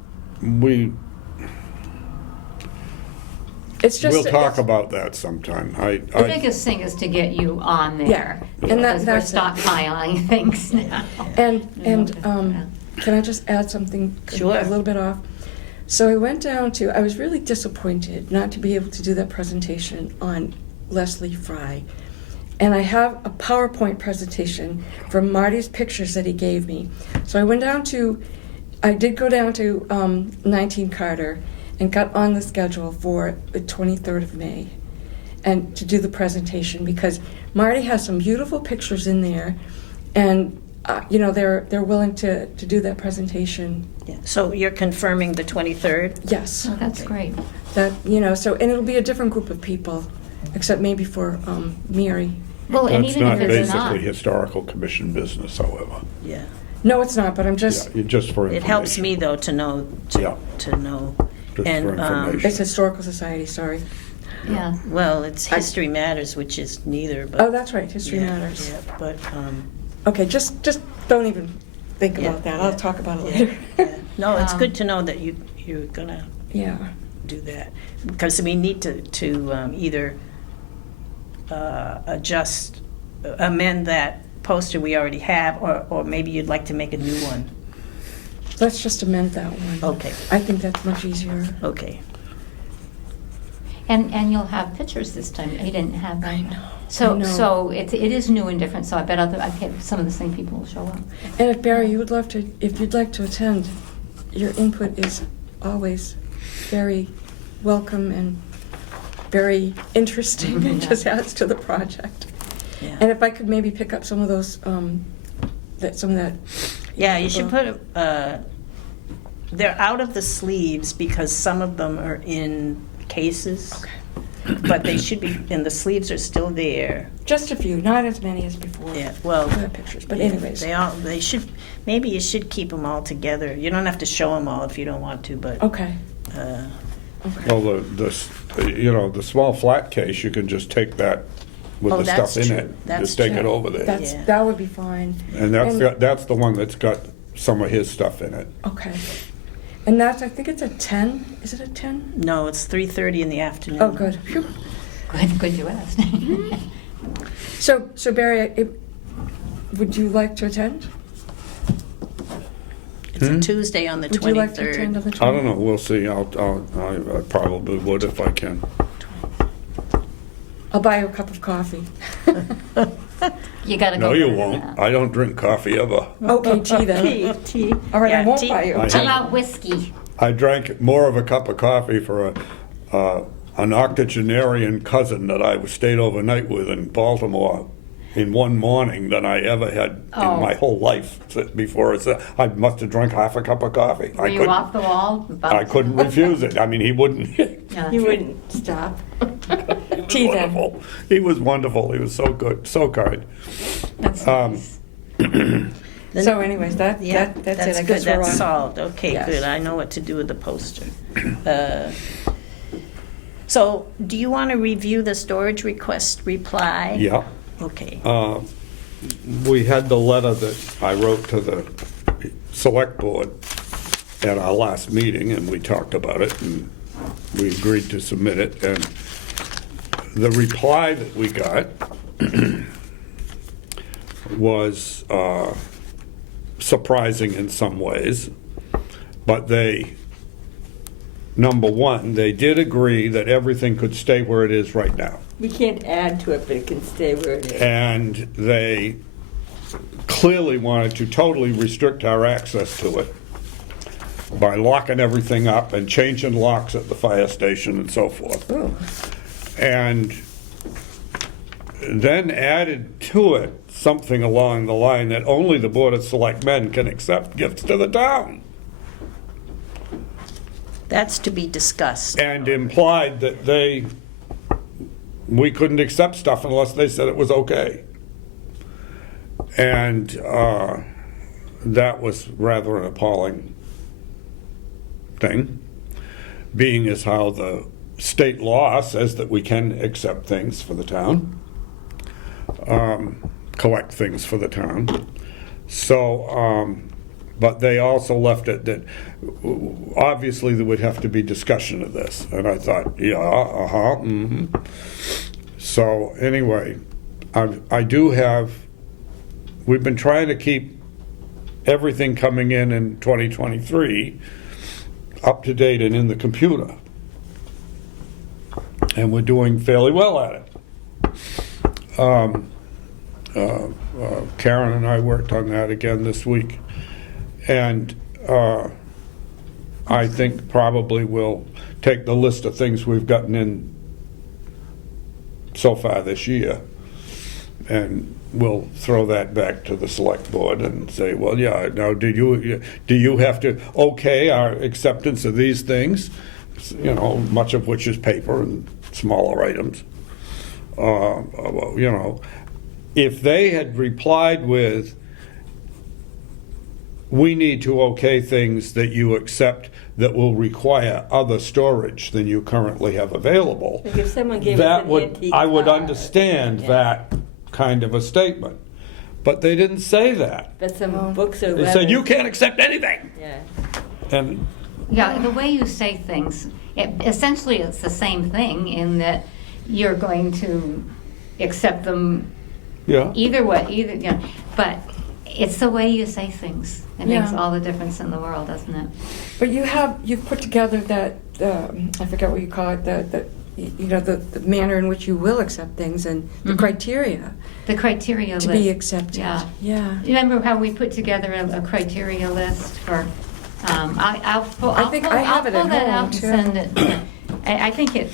It's just. we'll talk about that sometime. The biggest thing is to get you on there. Yeah, and Because we're that's it. stockpiling things now. And, Yeah. can I just add something? Sure. A little bit off. So I was really disappointed not to be able to do that presentation on Leslie Fry. And I have a PowerPoint presentation from Marty's pictures that he gave me. So I did go down to 19 Carter and got on the schedule for the 23rd of May and to do the presentation because Marty has some beautiful pictures in there, and you know they're willing to do that presentation. Yeah. So you're confirming the 23rd? Yes, Oh, that's great. that and it'll be a different group of people, except maybe for Mary. Well, and That's even not if it's not. basically historical commission business, however. Yeah. No, it's not. But I'm just Yeah, just for It information. helps me, though, to know, Yeah. to know. Just And, for information. it's Historical Society. Sorry. Yeah. Well, it's History Matters, which is neither, but. Oh, that's right. History Yeah, matters. Yeah, but, Okay, just don't even think Yeah, about that. yeah, I'll talk about it yeah, later. yeah. No, it's Um, good to know that you're gonna Yeah. do that. Because we need to either amend that poster we already have, or maybe you'd like to make a new one. Let's just amend that one. Okay, I think that's much easier. okay. And you'll have pictures this time. You didn't have them. I know. So it is new and different. So I bet some of the same people will show up. And if Barry, if you'd like to attend, your input is always very welcome and very interesting and just adds to the project. Yeah. And if I could maybe pick up some of those, some of that. Yeah, you should put, they're out of the sleeves because some of them are in cases. Okay. But they should be, and the sleeves are still there. Just a few, not as many as before. Yeah, well. I have pictures, but yeah, anyways. They should, maybe you should keep them all together. You don't have to show them all if you don't want to, but, Okay. uh, Okay. Well, the small flat case, you can just take that with Oh, the that's stuff in true. it. That's Just take true. it over there. Yeah. That would be fine. And that's the one that's got some of his stuff in it. Okay. And I think it's at 10. Is it at 10? no, it's 3:30 in the afternoon. Oh, good. Phew. Good you asked. So Barry, would you like to attend? It's a Tuesday on the 23rd. Would you like to attend on the 23rd? I don't know, we'll see. I probably would if I can. I'll buy you a cup of coffee. You gotta go. No, you better than won't. that. I don't drink coffee ever. Okay, tea then. Tea. All right, I Yeah, won't tea. buy you. I- How about whiskey? I drank more of a cup of coffee for an octogenarian cousin that I stayed overnight with in Baltimore in one morning than I ever had Oh. in my whole life before. I must have drank half a cup of coffee. Were you off the wall? I couldn't refuse it. I mean, he wouldn't. Yeah. You wouldn't stop. He was Tea then. wonderful. He was wonderful. He was so good, so kind. That's Um, nice. So anyways, that's Yeah, it. I that's guess good, we're that's on. solved. Okay, Yes. good, I know what to do with the poster. So, do you want to review the storage request reply? Yeah. Okay, we had the letter that I wrote to the select board at our last meeting, and we talked about it, and we agreed to submit it, and the reply that we got was surprising in some ways, but number one, they did agree that everything could stay where it is right now. We can't add to it, but it can stay where it is. And they clearly wanted to totally restrict our access to it by locking everything up and changing locks at the fire station and so forth. Ooh. And then added to it something along the line that only the Board of Selectmen can accept gifts to the town. That's to be discussed. And implied that we couldn't accept stuff unless they said it was okay. And that was rather an appalling thing, being as how the state law says that we can accept things for the town, collect things for the town. So, but they also left it that obviously there would have to be discussion of this. And I thought, yeah, mm-hmm. So anyway, we've been trying to keep everything coming in 2023 up to date and in the computer. And we're doing fairly well at it. Karen and I worked on that again this week. And I think probably we'll take the list of things we've gotten in so far this year, and we'll throw that back to the select board and say, well, yeah, now do you have to okay our acceptance of these things, you know, much of which is paper and smaller items. Well, you know, if they had replied with, we need to okay things that you accept that will require other storage than you currently have available, Like if someone gave us an antique I would car, understand yeah. that kind of a statement. But they didn't say that. But some books or They letters. said, you can't accept anything. Yeah. And Yeah, the way you say things, essentially it's the same thing in that you're going to accept them yeah, either way, you know, but it's the way you say things. It makes Yeah. all the difference in the world, doesn't it? But you've put together that, I forget what you call it, the manner in which you will accept things and the Mhm. criteria The criteria to list. be accepted. Yeah. Yeah. You remember how we put together a criteria list for, I'll pull I think I have it I'll at pull that home, out and too. send it. I think it,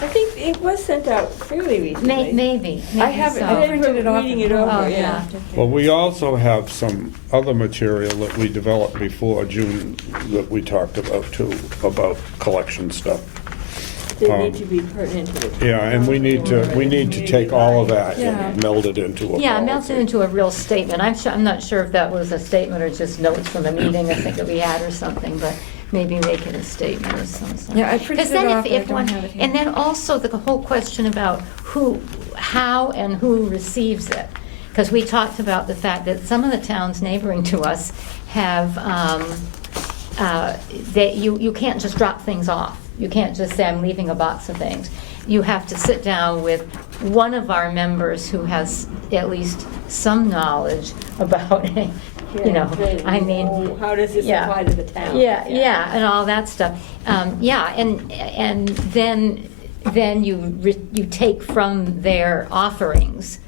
I think it was sent out fairly recently. maybe. I have it. so. I printed it off. Reading it at home. over, Oh, yeah. well, we also have some other material that we developed before June that we talked about too, about collection stuff. They need to be pertinent to the. Yeah, and we need to take all of that Yeah. and meld it into a Yeah, it policy. melted into a real statement. I'm not sure if that was a statement or just notes from a meeting I think that we had or something, but maybe make it a statement or something. Yeah, I printed 'Cause then it if- off, but I if don't one- have it here. And then also the whole question about how and who receives it. Because we talked about the fact that some of the towns neighboring to us have, that you can't just drop things off. You can't just say, I'm leaving a box of things. You have to sit down with one of our members who has at least some knowledge about, you know, I mean. How does this yeah. apply to the town? Yeah, and all that stuff. Yeah, and then you take from their offerings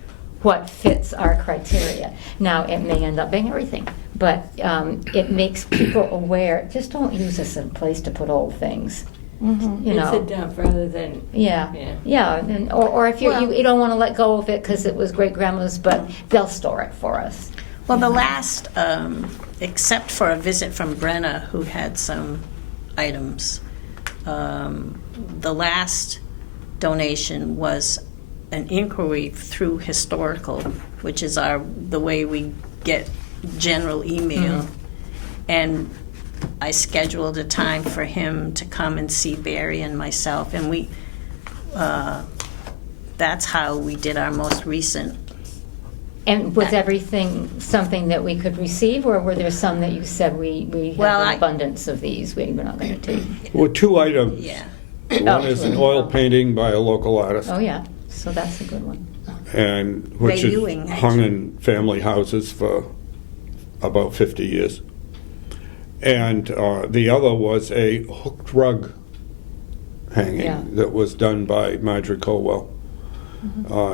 what fits our criteria. Now, it may end up being everything, but it makes people aware, just don't use this as a place to put old things. Mhm. You It's a know, dump rather than. yeah, Yeah. yeah, and, or if Well- you don't want to let go of it because it was great grandma's, but they'll store it for us. Well, the last, except for a visit from Brenna, who had some items, the last donation was an inquiry through historical, which is the way we get general email. And I scheduled a time for him to come and see Barry and myself, and that's how we did our most recent And was everything something that we could receive, or were there some that you said we Well, have I- an abundance of these, we're not going to take? Well, 2 items. Yeah. One is an oil painting by a local artist, Oh, yeah, so that's a good one. and which Ray is Ewing, hung in family houses for about 50 years. And the other was a hooked rug hanging Yeah. that was done by Marjorie Colwell,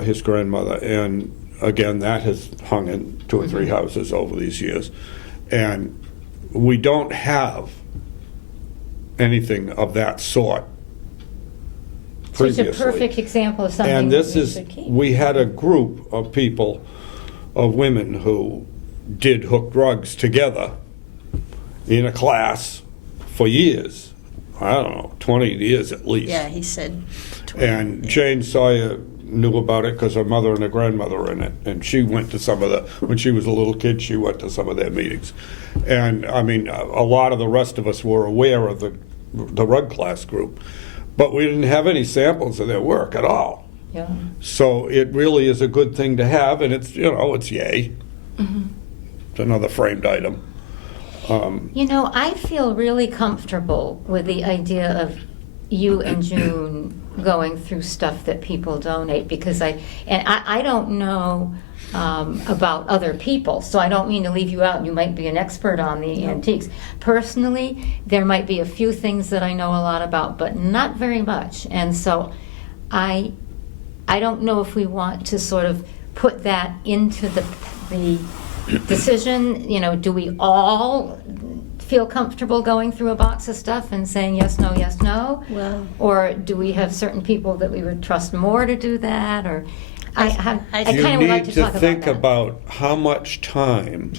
his grandmother. And again, that has hung in 2 or 3 houses over these years. And we don't have anything of that sort So it's previously. a perfect example of something And that this we is, should keep. we had a group of people, of women who did hooked rugs together in a class for years. I don't know, 20 years at least. Yeah, he said. And Jane Sawyer knew about it because her mother and her grandmother were in it. And she went to some of the, when she was a little kid, she went to some of their meetings. And, I mean, a lot of the rest of us were aware of the rug class group. But we didn't have any samples of their work at all. Yeah. So it really is a good thing to have, and it's, you know, it's yay. It's another framed item. You know, I feel really comfortable with the idea of you and June going through stuff that people donate, because I don't know about other people, so I don't mean to leave you out. You might be an expert on the antiques. Personally, there might be a few things that I know a lot about, but not very much. And so I don't know if we want to sort of put that into the decision. You know, do we all feel comfortable going through a box of stuff and saying yes, no? Well- Or do we have certain people that we would trust more to do that? Or I kind You of would like need to talk to think about that. about how much time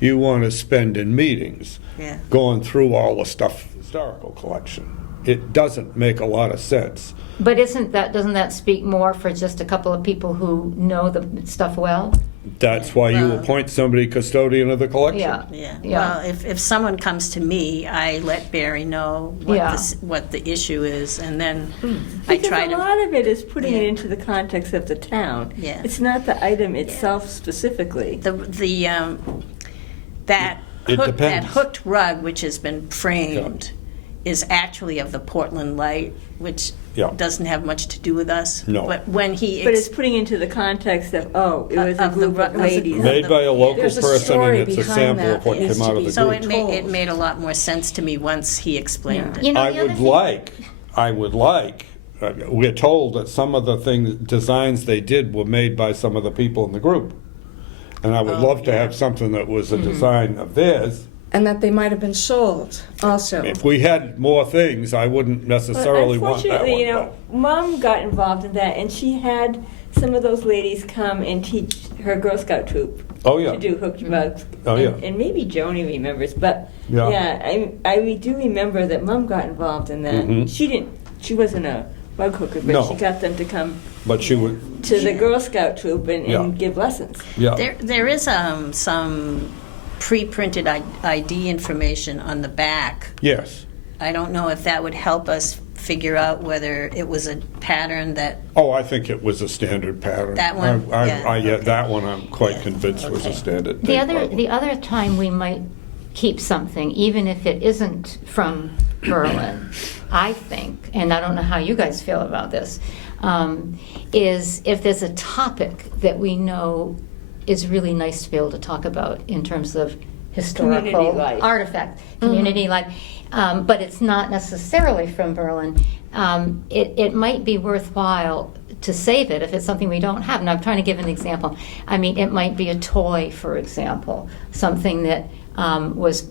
you want to spend in meetings Yeah. going through all the stuff, historical collection. It doesn't make a lot of sense. But doesn't that speak more for just a couple of people who know the stuff well? That's why you Well- appoint somebody custodian of the collection. Yeah. Yeah. Yeah. Well, if someone comes to me, I let Barry know what, Yeah. what the issue is, and then I Because try a to. lot of it is putting it Yeah. into the context of the town. Yeah. It's not the item itself specifically. That It that depends. hooked rug, which has been framed, is actually of the Portland Light, which Yeah. doesn't have much to do with us. No. But when he But it's putting into the context of, oh, it was a Of the group ru- of of the- ladies. Made by a local There's a person, story and it's a behind sample that of what that needs came to out of be the so group. it made a lot more sense to me once he explained it. You know, I the other would thing- like, we're told that some of the designs they did were made by some of the people in the group. And I would love to have something that was a design of theirs. And that they might have been sold also. If we had more things, I wouldn't necessarily want that Unfortunately, one. you know, Mom got involved in that, and she had some of those ladies come and teach her Girl Scout troop Oh, yeah. to do hooked rugs. Oh, yeah. And maybe Joni remembers, but Yeah. yeah, I do remember that Mom got involved in that. Mhm. She wasn't a rug hooker, but No. she got them to come But she would, to the Girl Scout troop and Yeah. give lessons. yeah. There is some pre-printed ID information on the back. Yes. I don't know if that would help us figure out whether it was a pattern that, Oh, I think it was a standard pattern. That one? Yeah, okay. That one I'm quite Yeah, convinced was a okay. standard The thing, other, probably. the other time we might keep something, even if it isn't from Berlin, I think, and I don't know how you guys feel about this, is if there's a topic that we know is really nice to be able to talk about in terms of historical Community life. artifact, community life, but it's not necessarily from Berlin. It might be worthwhile to save it if it's something we don't have. And I'm trying to give an example. I mean, it might be a toy, for example, something that was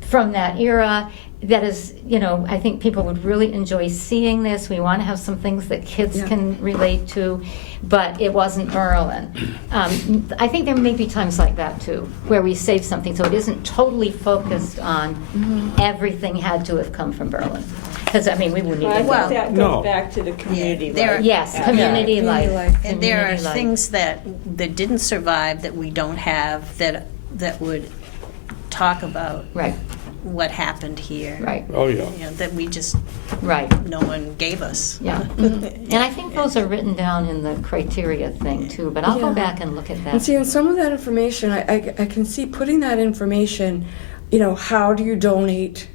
from that era. That is, you know, I think people would really enjoy seeing this. We want to have some things that kids Yeah. can relate to, but it wasn't Merlin. I think there may be times like that too, where we save something so it isn't totally focused on everything had to have come from Berlin. Because, I mean, we wouldn't Well, I even think know. that No. goes back to the community there- life. Yes, Yeah. community Community life. life. and there are community life. things that didn't survive that we don't have that would talk about Right. what happened here. Right, Oh, yeah. You know, that we just, right. no one gave us. Yeah. And I think those are written down in the criteria thing too, but I'll go Yeah. back and look at And that. see, in some of that information, I can see putting that information, you know, how do you donate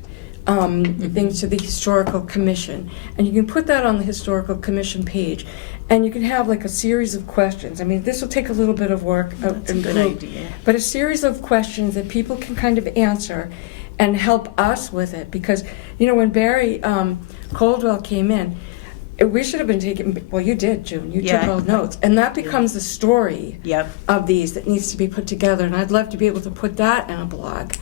things to the Historical Commission? And you can put that on the Historical Commission page. And you can have like a series of questions. I mean, this will take a little bit of work. That's a and good group, idea. But a series of questions that people can kind of answer and help us with it. Because, you know, when Barry Coldwell came in, we should have been taking, well, you did, June. You Yeah. took all notes. And that becomes the story Yep. of these that needs to be put together. And I'd love to be able to put that in a blog.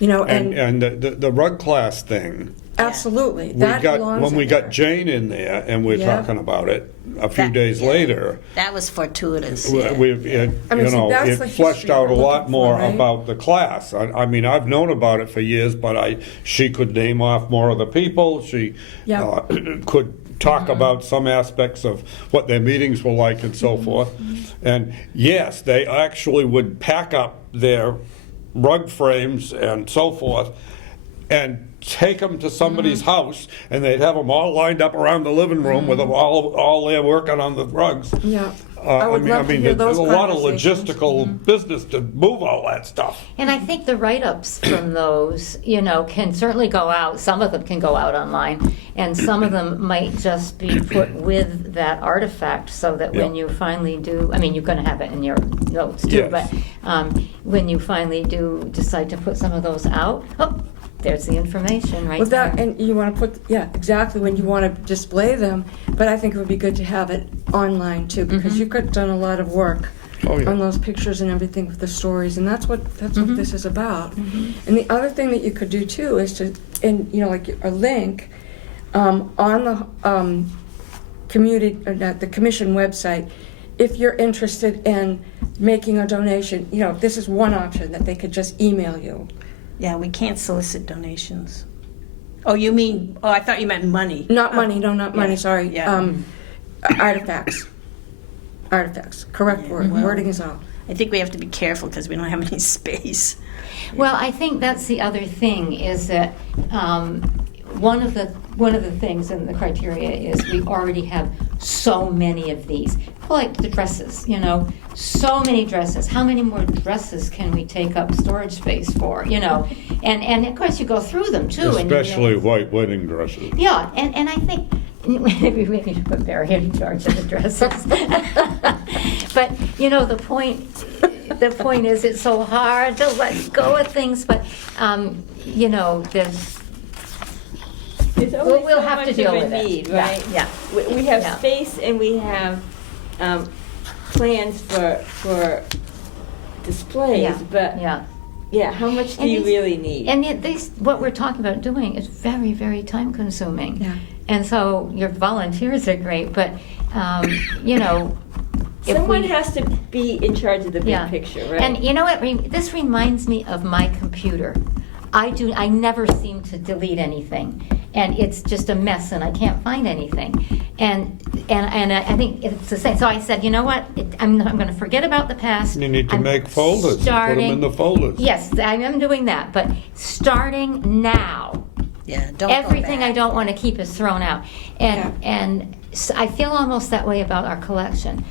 You know, And the rug class thing, absolutely. we That got, belongs when in we there. got Jane in there and we're Yeah. talking about it, a few That- days yeah. later, That was fortuitous. we've, I mean, you see, know, that's it the fleshed history out a we're lot looking more for, right? about the class. I mean, I've known about it for years, but she could name off more of the people. She Yeah. could talk about some aspects of what their meetings were like and so forth. And yes, they actually would pack up their rug frames and so forth and take them to somebody's house, and they'd have them all lined up around the living room with them all there working on the rugs. Yeah. I would love to hear there's those a lot of conversations. logistical business to move all that stuff. And I think the write-ups from those, you know, can certainly go out. Some of them can go out online, and some of them might just be put with that artifact so that when Yeah. you finally do, I mean, you're going to have it in your notes too, Yes. but when you finally do decide to put some of those out, oh, there's the information right Well, that, there. and you want to put, yeah, exactly, when you want to display them, but I think it would be good to have it online too, because you've got done a lot of work Oh, yeah. on those pictures and everything with the stories, and that's what this is about. And the other thing that you could do too is to, and you know, like a link on the community, the commission website, if you're interested in making a donation, you know, this is one option that they could just email you. Yeah, we can't solicit donations. Oh, you mean, I thought you meant money. Not money, no, not money, Yeah, sorry. yeah. Artifacts. Artifacts, correct word, well- wording is all. I think we have to be careful because we don't have any space. Well, I think that's the other thing is that one of the things in the criteria is we already have so many of these. Like the dresses, you know, so many dresses. How many more dresses can we take up storage space for? You know, and of course you go through them too. and you Especially realize- white wedding dresses. yeah, and I think maybe we need to put Barry in charge of the dresses. But you know, the point is, it's so hard to let go of things. But you know, there's There's we'll have to much deal of a with it. need, Yeah, right? yeah. We have Yeah. space and we have plans for displays, Yeah, but yeah. how much do And you these- really need? And yet these, what we're talking about doing is very, very time consuming. Yeah. And so your volunteers are great, but you know, if Someone we, has to be in charge of the big yeah. picture, right? And you know what? This reminds me of my computer. I never seem to delete anything, and it's just a mess, and I can't find anything. And I think it's the same. So I said, you know what? I'm going to forget about the past. You need to I'm make folders, put them in the folders. Yes, I am doing that, but starting now. Yeah, don't go Everything I back. don't want to keep is thrown out, and I feel almost that way about our collection.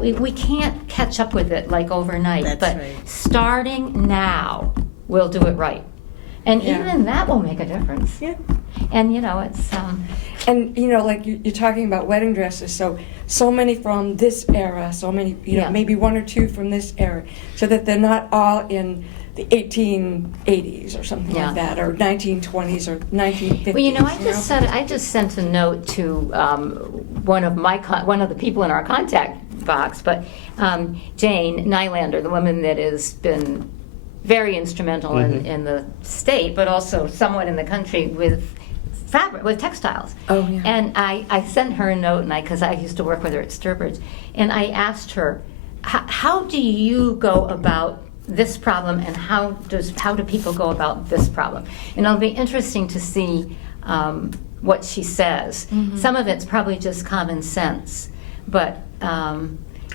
We can't catch up with it like overnight, That's but right. starting now, we'll do it right, and Yeah. even that will make a difference. Yeah. And you know, it's And you know, like you're talking about wedding dresses, so many from this era, so many, you know, Yeah. maybe one or two from this era, so that they're not all in the 1880s or something Yeah. like that, or 1920s or 1950s. well, you know, I just sent a note to one of the people in our contact box, but Jane Nylander, the woman that has been very instrumental in the state, but also somewhat in the country with fabric, with textiles. Oh, yeah. And I sent her a note, and because I used to work with her at Sturbridge, and I asked her, how do you go about this problem, and how do people go about this problem? And it'll be interesting to see what she says. Some of it's probably just common sense, but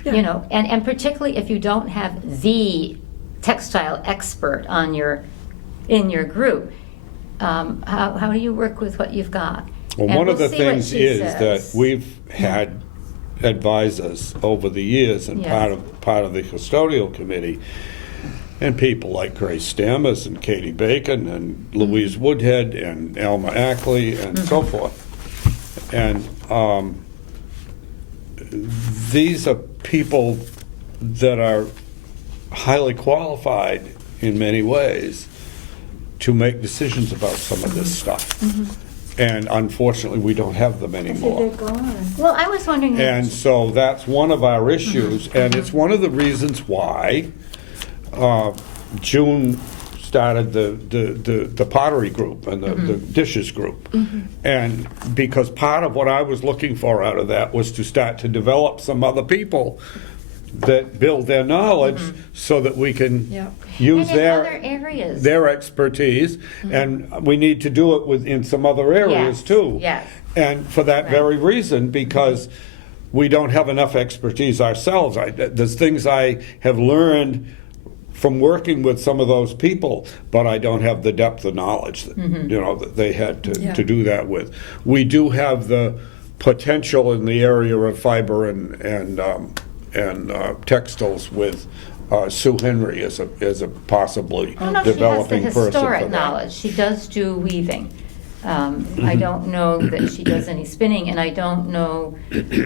you know, and particularly if you don't have the textile expert in your group, how do you work with what you've got? Well, And one of we'll the see what things she is that says. we've had advisors over the years, and Yes. part of the custodial committee, and people like Grace Stammers and Katie Bacon and Louise Woodhead and Alma Ackley and so forth. And these are people that are highly qualified in many ways to make decisions about some of this stuff. And unfortunately, we don't have them I said anymore. they're gone. Well, I was wondering. And so that's one of our issues, and it's one of the reasons why June started the pottery group and the dishes group. And because part of what I was looking for out of that was to start to develop some other people that build their knowledge so that we can Yeah. use And in other areas. their expertise, and we need to do it in some other areas Yes, too. yes. And for that very reason, because we don't have enough expertise ourselves. There's things I have learned from working with some of those people, but I don't have the depth of knowledge that, that they had to do that with. We do have the potential in the area of fiber and textiles with Sue Henry as a possibly I don't know if she has the developing person for historic that. knowledge. She does do weaving. I don't know that she does any spinning, and I don't know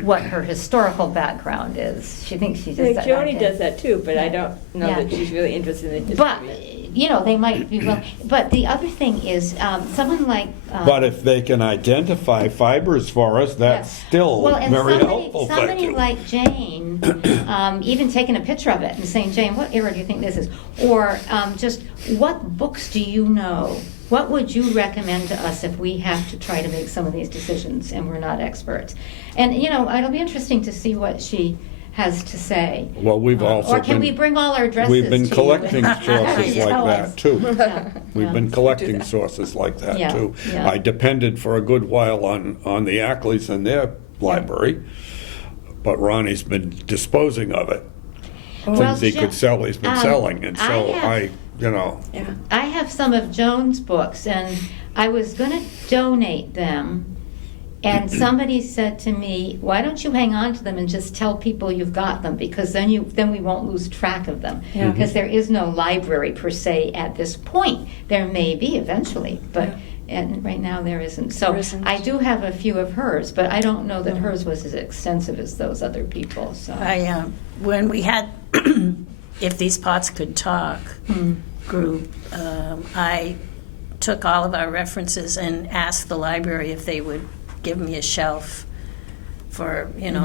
what her historical background is. She thinks she does Like that. Joni does that too, but I don't know Yeah. that she's really interested in the But, history. they might be well. But the other thing is, someone like. But if they can identify fibers for us, that's Yeah. still Well, and very somebody, helpful. somebody Thank you. like Jane, even taking a picture of it and saying, Jane, what era do you think this is? Or just, what books do you know? What would you recommend to us if we have to try to make some of these decisions and we're not experts? And, it'll be interesting to see what she has to say. Well, we've also Or can been- we bring all our dresses We've been to you collecting and sources like tell that us? too. Yeah, We've yeah. been collecting sources like that Yeah, too. yeah. I depended for a good while on the Ackleys and their library, but Ronnie's been disposing of it. Well, Things he Jo- could sell, he's been selling, and I so have- Yeah. I have some of Joan's books, and I was going to donate them. And somebody said to me, "Why don't you hang on to them and just tell people you've got them? Because then we won't lose track of them. Yeah. Because there is no library per se at this point. There may be eventually, but." And right now there isn't. So There isn't. I do have a few of hers, but I don't know that hers was as extensive as those other people. So When we had If These Pots Could Talk group, I took all of our references and asked the library if they would give me a shelf for, and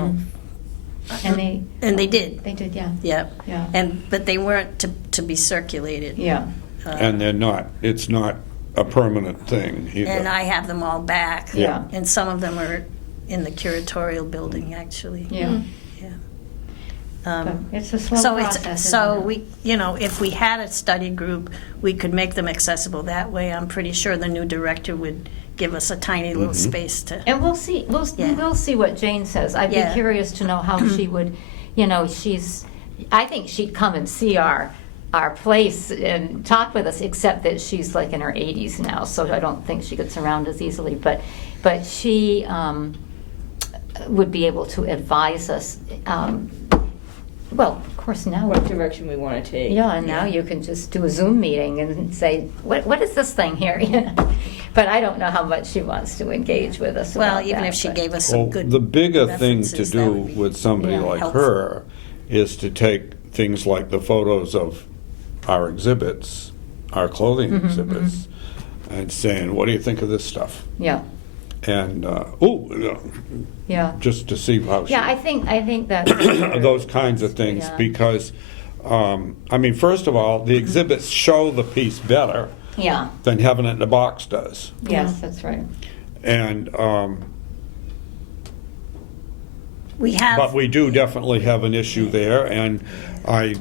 and they did. they did, yeah, Yep. yeah, But they weren't to be circulated. yeah. And they're not, it's not a permanent thing either. And I have them all back. Yeah. And some of them are in the curatorial building, actually. Yeah. Yeah. But it's a slow So process. so isn't it? we, if we had a study group, we could make them accessible that way. I'm pretty sure the new director would give us a tiny little space to. And we'll see. Yeah. We'll see what Jane says. I'd Yeah. be curious to know how she would. I think she'd come and see our place and talk with us. Except that she's like in her 80s now, so I don't think she gets around as easily. But she would be able to advise us. Well, of course now. What direction we want to take. Yeah, and now you can just do a Zoom meeting and say, what is this thing here? But I don't know how much she wants to engage with us. Well, about even that, if she but- gave us some Well, good the bigger thing to references, that do would be, with somebody like helpful. her is to take things like the photos of our exhibits, our clothing exhibits, and saying, what do you think of this stuff? Yeah, And, yeah. just to see how she... Yeah, I think that. those kinds of things, Yeah. because, first of all, the exhibits show the piece better Yeah, than having it in a box does. yes, that's right. And, We have. but we do definitely have an issue there, and I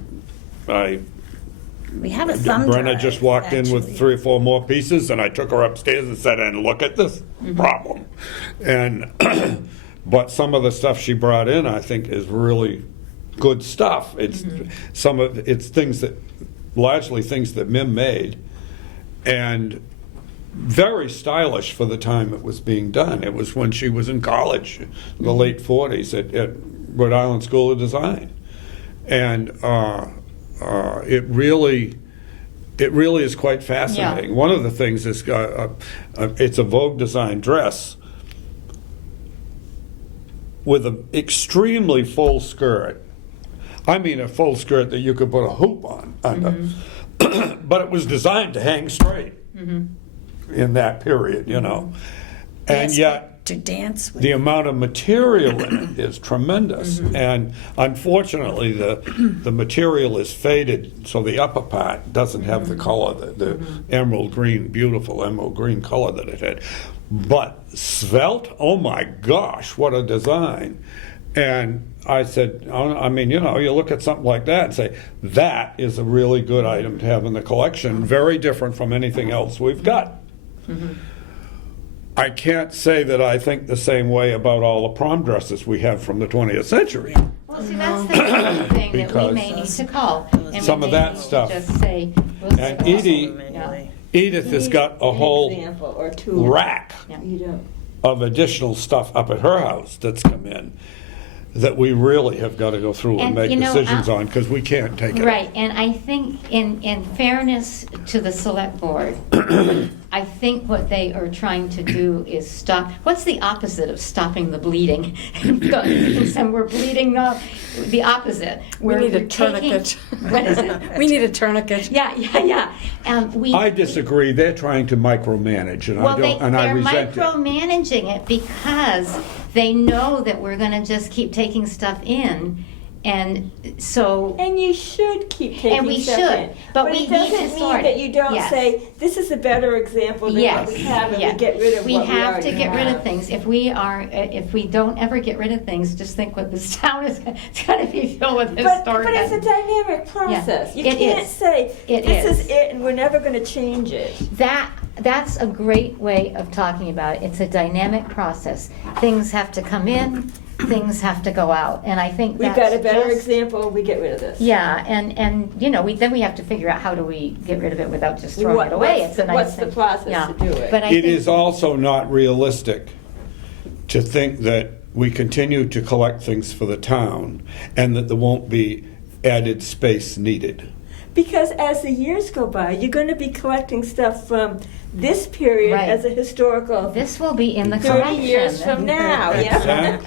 We have a thumb drive. Brenna just walked in with actually. 3 or 4 more pieces, and I took her upstairs and said, and look at this problem. And, but some of the stuff she brought in, I think, is really good stuff. It's it's things that, largely things that Mim made. And very stylish for the time it was being done. It was when she was in college, in the late 40s at Rhode Island School of Design. And it really is quite fascinating. Yeah. One of the things is it's a Vogue design dress with an extremely full skirt. I mean a full skirt that you could put a hoop on under. Mm-hmm. But it was designed to hang straight in that period, you know. And Yes, yet to dance with. the amount of material in it is tremendous. And unfortunately, the material is faded, so the upper part doesn't have the color, the emerald green, beautiful emerald green color that it had. But svelte, oh my gosh, what a design. And I said, I mean, you know, you look at something like that and say, that is a really good item to have in the collection, very different from anything else we've got. I can't say that I think the same way about all the prom dresses we have from the 20th century. Well, see, that's the kind of thing that we may need to call. And we Some of may that need to stuff. Just say, we'll And see. Edie, Anyway. Edith has got a An whole example or two. rack Yeah. You don't. of additional stuff up at her house that's come in that we really have got to go through and And, make you know, decisions on, because we can't take it. Right, and I think in fairness to the select board, I think what they are trying to do is stop, what's the opposite of stopping the bleeding? And we're bleeding, the opposite. We We're need a taking- tourniquet. What is it? We need a tourniquet. Yeah. I disagree. They're trying to micromanage, and Well, I don't, and I they're resent it. micromanaging it because they know that we're going to just keep taking stuff in, and so. And you should keep taking And we stuff should, in. but we it need to doesn't sort mean that it. you don't Yes. say, this is a better example than what we have, and we get rid of We what we have already to get rid of have. things. If we don't ever get rid of things, just think what this town is, it's going to be filled with But historic. it's a dynamic process. You it can't is. say, It this is. is it, and we're never going to change it. That's a great way of talking about it. It's a dynamic process. Things have to come in, things have to go out, and I think We've that's got a better just- example, we get rid of this. Yeah, and you know, then we have to figure out how do we get rid of it without just throwing it away. It's a nice what's the thing. process Yeah. to do it? But I It think, is also not realistic to think that we continue to collect things for the town and that there won't be added space needed. Because as the years go by, you're going to be collecting stuff from this period Right. as a historical this will be in the 30 collection. years from now. Yeah.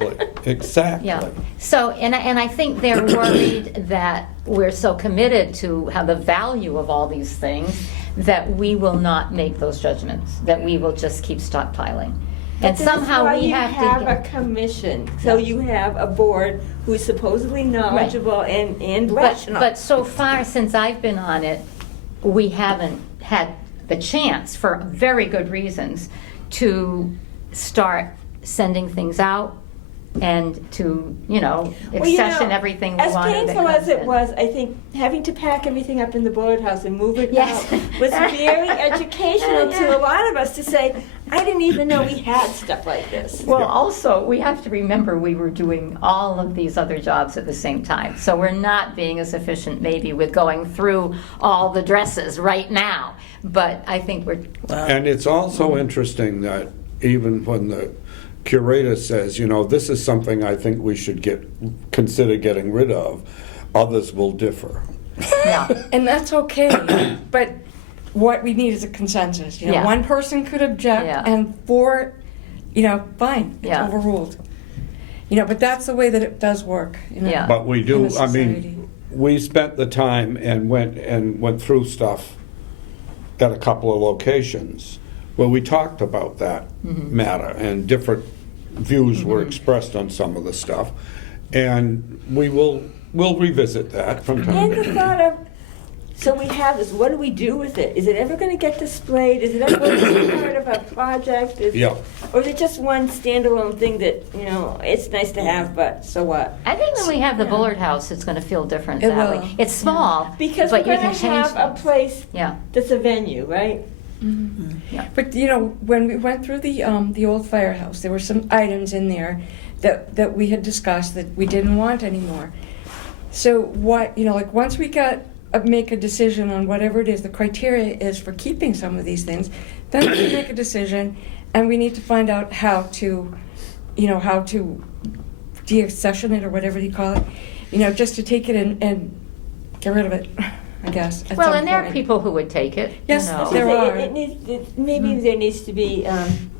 Exactly. Yeah. So, and I think they're worried that we're so committed to how the value of all these things that we will not make those judgments, that we will just keep stockpiling. And somehow we have to. That's why you have a commission, so you have a board who's supposedly knowledgeable and rational. But so far, since I've been on it, we haven't had the chance, for very good reasons, to start sending things out and to, you know, Well, you accession know, everything we as wanted that painful as comes it in. was, I think having to pack everything up in the board house and move it Yes. out was very educational to a lot of us to say, I didn't even know we had stuff like this. Well, also, we have to remember we were doing all of these other jobs at the same time. So we're not being as efficient maybe with going through all the dresses right now. But I think we're, And it's also interesting that even when the curator says, you know, this is something I think we should consider getting rid of, others will differ. yeah, And that's okay, but what we need is a consensus. You know, Yeah. one person could object, Yeah. and four, you know, fine, it's Yeah. overruled. You know, but that's the way that it does work. You know, Yeah. But we in do, a I society. mean, we spent the time and went through stuff at a couple of locations where we talked about that matter, and different views were expressed on some of the stuff. And we'll revisit that from time And to the time. thought of, so we have this, what do we do with it? Is it ever going to get displayed? Is it ever going to be part of a project? Yeah. Or is it just one standalone thing that, you know, it's nice to have, but so what? I think when we have the Bullard House, it's going to feel different It that will. way. It's small, Because but we're you going can to change have a things. place Yeah, that's a venue, right? But you know, when we went through the old firehouse, there were some items in there that we had discussed that we didn't want anymore. So what, you know, like once we make a decision on whatever it is, the criteria is for keeping some of these things, then we can make a decision, and we need to find out how to, how to deaccession it or whatever you call it, just to take it and get rid of it, I guess. At Well, some and there are point. people who would take it. Yes, you know. there are. Maybe there needs to be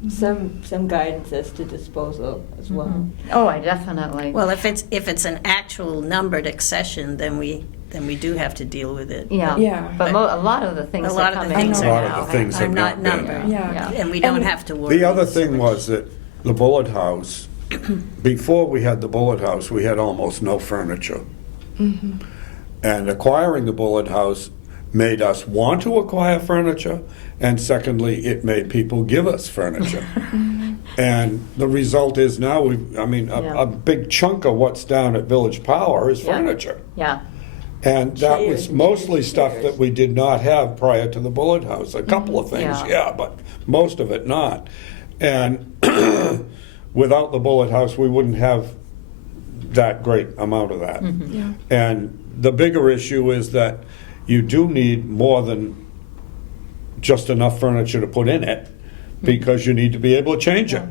some guidance as to disposal as well. Oh, I definitely. Well, if it's an actual numbered accession, then we do have to deal with it. Yeah. Yeah. But a lot of the things A lot that of come the in things A know. lot now of the things are have not not been. numbered. Yeah. And we don't And have to worry. The other so thing much. was that the Bullet House, before we had the Bullet House, we had almost no furniture. And acquiring the Bullet House made us want to acquire furniture, and secondly, it made people give us furniture. And the result is now, Yeah. a big chunk of what's down at Village Power is Yeah. furniture. Yeah. And that Chairs was and mostly chairs. stuff that we did not have prior to the Bullet House. A couple of things, Yeah. yeah, but most of it not. And without the Bullet House, we wouldn't have that great amount of that. Yeah. And the bigger issue is that you do need more than just enough furniture to put in it, because you need to be able to change it.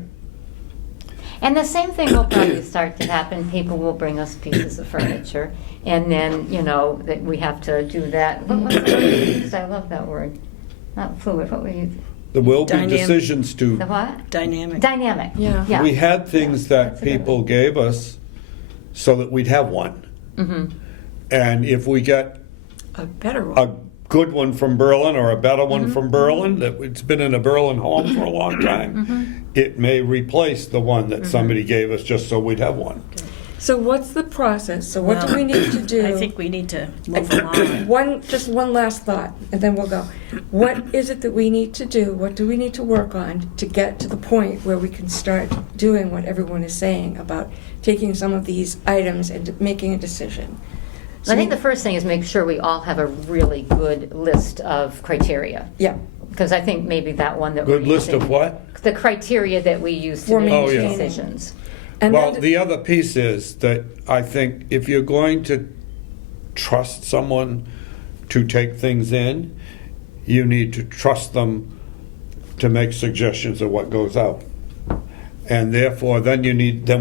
And the same thing will probably start to happen. People will bring us pieces of furniture, and then, that we have to do that. What was the word you used? I love that word. Not fluid, what were you? There will be Dynamic. decisions to, The what? Dynamic. Dynamic. Yeah. Yeah. we had things that That's a good people one. gave us so that we'd have one. Mm-hmm. And if we get A better one. a good one from Berlin or a better one from Berlin, that it's been in a Berlin home for a long time, it may replace the one that somebody gave us just so we'd have one. So what's the process? So what do Well, we need to do? I think we need to move along. Just one last thought, and then we'll go. What is it that we need to do? What do we need to work on to get to the point where we can start doing what everyone is saying about taking some of these items and making a decision? I think the first thing is make sure we all have a really good list of criteria. Yeah. Because I think maybe that one that we're Good list of using- what? The criteria that we use to For make maintaining. decisions. And Well, then- the other piece is that I think if you're going to trust someone to take things in, you need to trust them to make suggestions of what goes out. And therefore, then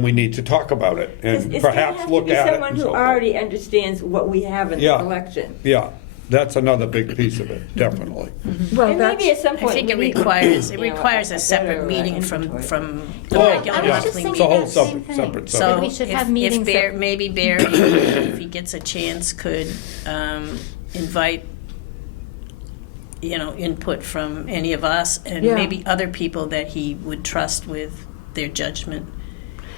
we need to talk about it and perhaps look at it. Someone and who so forth. already understands what we have in the Yeah. collection. Yeah, that's another big piece of it, definitely. well, And maybe at some I point. think we it need, requires, you know, a better, separate meeting inventory. from the Oh, regular I was just monthly thinking It's a whole meeting. that same separate- thing. separate So subject. we should have if meetings that- maybe Barry, if he gets a chance, could invite, input from any of us and Yeah. maybe other people that he would trust with their judgment.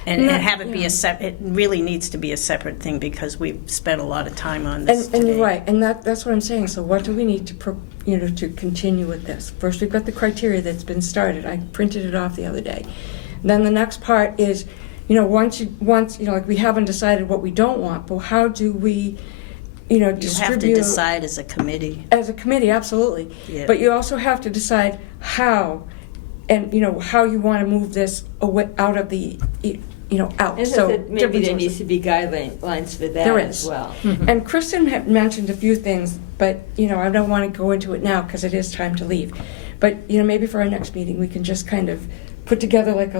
And, And and that- have it be yeah. it really needs to be a separate thing because we've spent a lot of time on this And you're today. right, and that's what I'm saying. So what do we need to, to continue with this? First, we've got the criteria that's been started. I printed it off the other day. Then the next part is, once like we haven't decided what we don't want, but how do we, You have to distribute decide as a committee. as a committee? Absolutely. Yeah. But you also have to decide how, and how you want to move this away out of the, out. As I So said, maybe different there sources. needs to be guidelines for that There as is. well. And Kristen had mentioned a few things, but, I don't want to go into it now because it is time to leave. But, maybe for our next meeting, we can just kind of put together like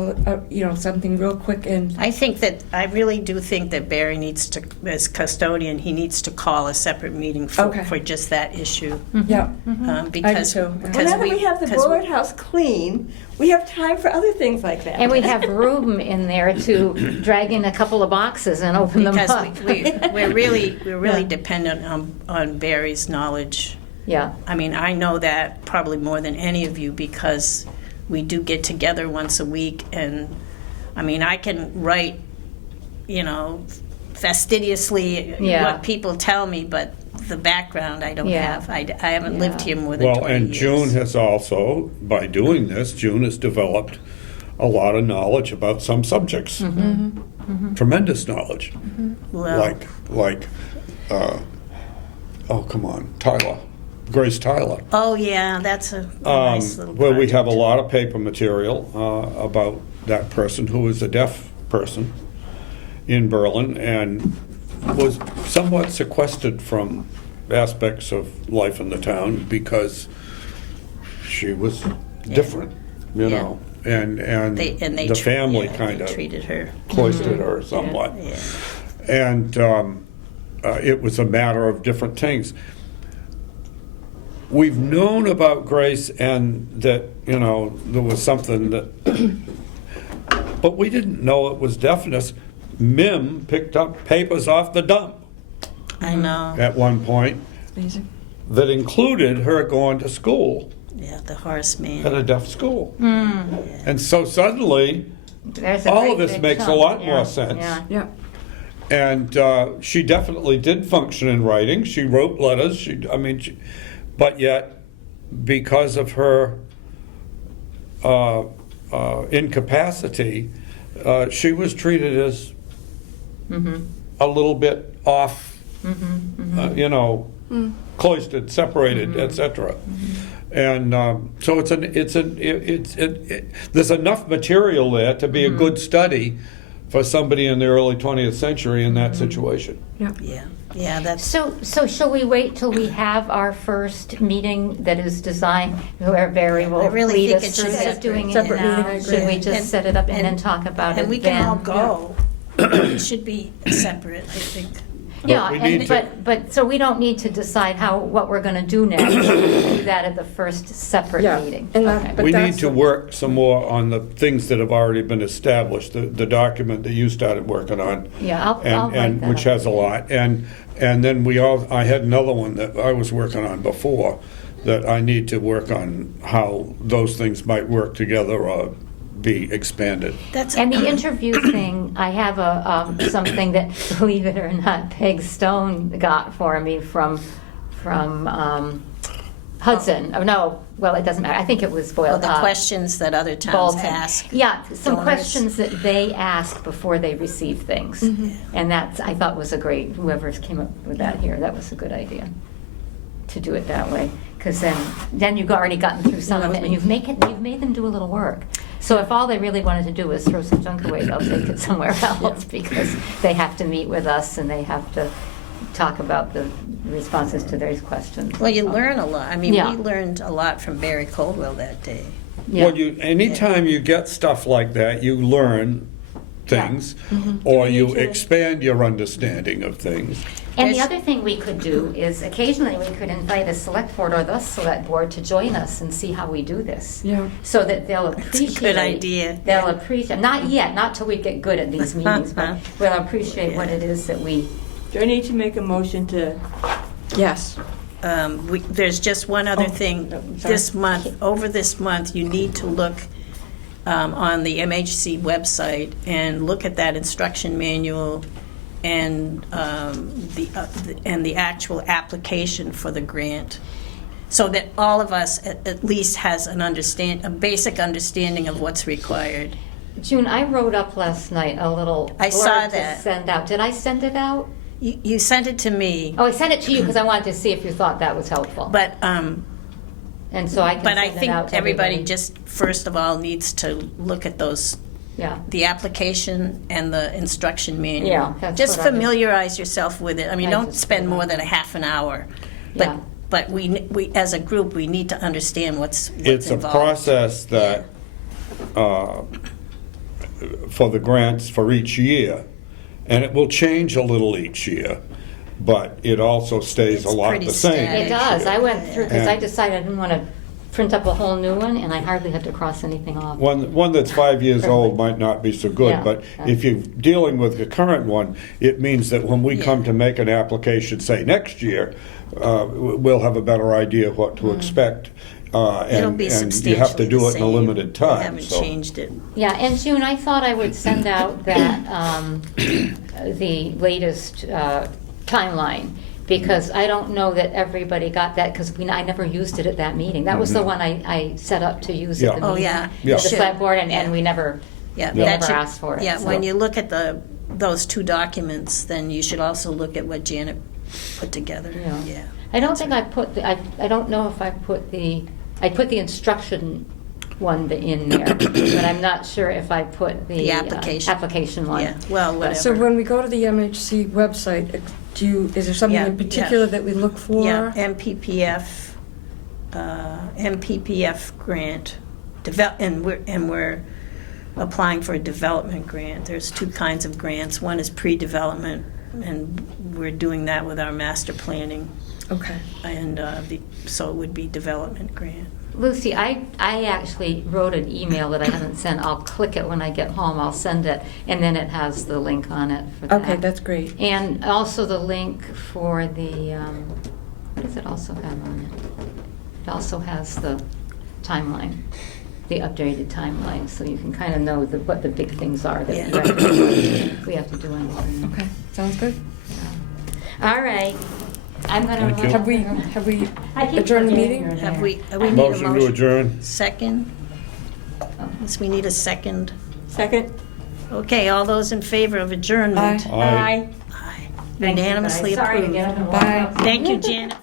something real quick and, I really do think that Barry needs to, as custodian, he needs to call a separate meeting for, Okay. for just that issue. yeah. Because, too. Well, because Well, now that we have the 'cause Bullard House clean, we have time for other things like that. And we have room in there to drag in a couple of boxes and open them because up. we're really dependent on Barry's knowledge. Yeah. I mean, I know that probably more than any of you because we do get together once a week, and I mean, I can write, fastidiously Yeah. what people tell me, but the background I don't Yeah. have. I haven't lived Yeah. here more than Well, 20 and years. June has also, by doing this, June has developed a lot of knowledge about some subjects. Tremendous knowledge. Well, Oh, come on, Tyler, Grace Tyler. oh yeah, that's a nice little Where we have a project. lot of paper material about that person who is a deaf person in Berlin and was somewhat sequestered from aspects of life in the town because she was different, you Yeah. know, and They the family yeah, kind they of treated her. cloistered her somewhat. Yeah. And it was a matter of different things. We've known about Grace and that, you know, there was something that, but we didn't know it was deafness. Mim picked up papers off the dump I know. at one point Amazing. that included her going to school Yeah, the horse at man. a deaf school. And so suddenly, There's a all great of this big makes a chunk, lot yeah, more sense. Yeah. Yeah. And she definitely did function in writing. She wrote letters. But yet, because of her incapacity, she was treated as a little bit off, you know, cloistered, separated, etc. And so there's enough material there to be a good study for somebody in the early 20th century in that situation. Yeah. Yeah, yeah, that's, So shall we wait till we have our first meeting that is designed, where Barry will I really lead think us it through should this, be doing it separate now? meeting, I agree. Should we just And- set it up and then and- talk about it and we can all then? go. It should be separate, I think. Yeah, we need to- but so we don't need to decide what we're gonna do next. We'll do that at the first separate Yeah, meeting. and that- Okay. but We need that's to the- work some more on the things that have already been established, the document that you started working on. Yeah, I'll write And that which up. has a lot. And then I had another one that I was working on before, that I need to work on how those things might work together or be expanded. That's, And the interview thing, I have something that, believe it or not, Peg Stone got for me from Hudson. Oh, no, well, it doesn't matter. I think it was well, Boyle. the questions that other towns Bolton. ask. Yeah, some donors. questions that they ask before they receive things. Mm-hmm. And that's, I thought was a great, whoever came up with that here, that was a good idea, to do it that way. Because then you've already gotten through some of it, and you've made them do a little work. So if all they really wanted to do was throw some junk away, they'll take it somewhere else, because they have to meet with us, and they have to talk about the responses to those questions. Well, you learn a lot. I mean, Yeah. we learned a lot from Barry Coldwell that day. Yeah. Well, anytime you get stuff like that, you learn things, or Do we you need to- expand your understanding of things. And the There's- other thing we could do is occasionally we could invite a select board or the select board to join us and see how we do this. Yeah. So that they'll a appreciate. good idea. They'll Yeah. appreciate, not yet, not till we get good at these meetings, but we'll appreciate what it is that we, Do I need to make a motion to, Yes. There's just one other thing. sorry. This month, over this month, you need to look on the MHC website and look at that instruction manual and the actual application for the grant, so that all of us at least has a basic understanding of what's required. June, I wrote up last night a little I saw blurb to that. send out. Did I send it out? You sent it to me, Oh, I sent it to you because I wanted to see if you thought that was helpful. but And so I can But I send it think out to everybody just, first of all, needs to look at those, Yeah. the application and the instruction manual. Yeah, that's Just what I was- familiarize yourself with it. I mean, I don't just spend put it more on. than a half an hour. Yeah. But we, as a group, we need to understand what's It's a involved. process that, for the grants for each year, and it will change a little each year, but it also stays a It's lot pretty the same. static. It does. I went through, because I And- decided I didn't want to print up a whole new one, and I hardly had to cross anything off. One that's 5 years old might not be so good, Yeah. but if you're dealing with the current one, it means that when we come to make an application, say next year, we'll have a better idea of what to expect. It'll be And you have to substantially do the it in a same. limited We time. haven't so. changed it. Yeah, and June, I thought I would send out that, the latest timeline, because I don't know that everybody got that, because I never used it at that meeting. That was the one I set up to use at the Yeah. meeting. Oh, yeah. Yeah. At the Should. select board, and Yeah. we never, Yeah, we that never should- asked for it. Yeah, so. when you look at those two documents, then you should also look at what Janet put together. Yeah. Yeah. I don't think I put, I don't know if I put I put the instruction one in there, but I'm not sure if I put the The application. application one. Yeah, well, whatever. So when we go to the MHC website, is there something Yeah, in particular that we look for? Yeah, MPPF grant. and we're applying for a development grant. There's two kinds of grants. One is pre-development, and we're doing that with our master planning, Okay. and so it would be development grant. Lucy, I actually wrote an email that I haven't sent. I'll click it when I get home. I'll send it, and then it has the link on it for that. Okay, that's great. And also the link for the, what does it also have on it? It also has the timeline, the updated timeline, so you can kind of know what the big things are that Yeah. we have to do anything. Okay, sounds good. All right. I'm gonna. Thank you. Have we I keep adjourned the forgetting meeting? you're Have there. we need a Motion to motion? adjourn. Second? Yes, we need a second. Second? Okay, all those in favor of adjournment? Aye. Aye. Aye. Thank you, Unanimously guys. Sorry to approved. get up and walk Bye. out. Thank you, Janet.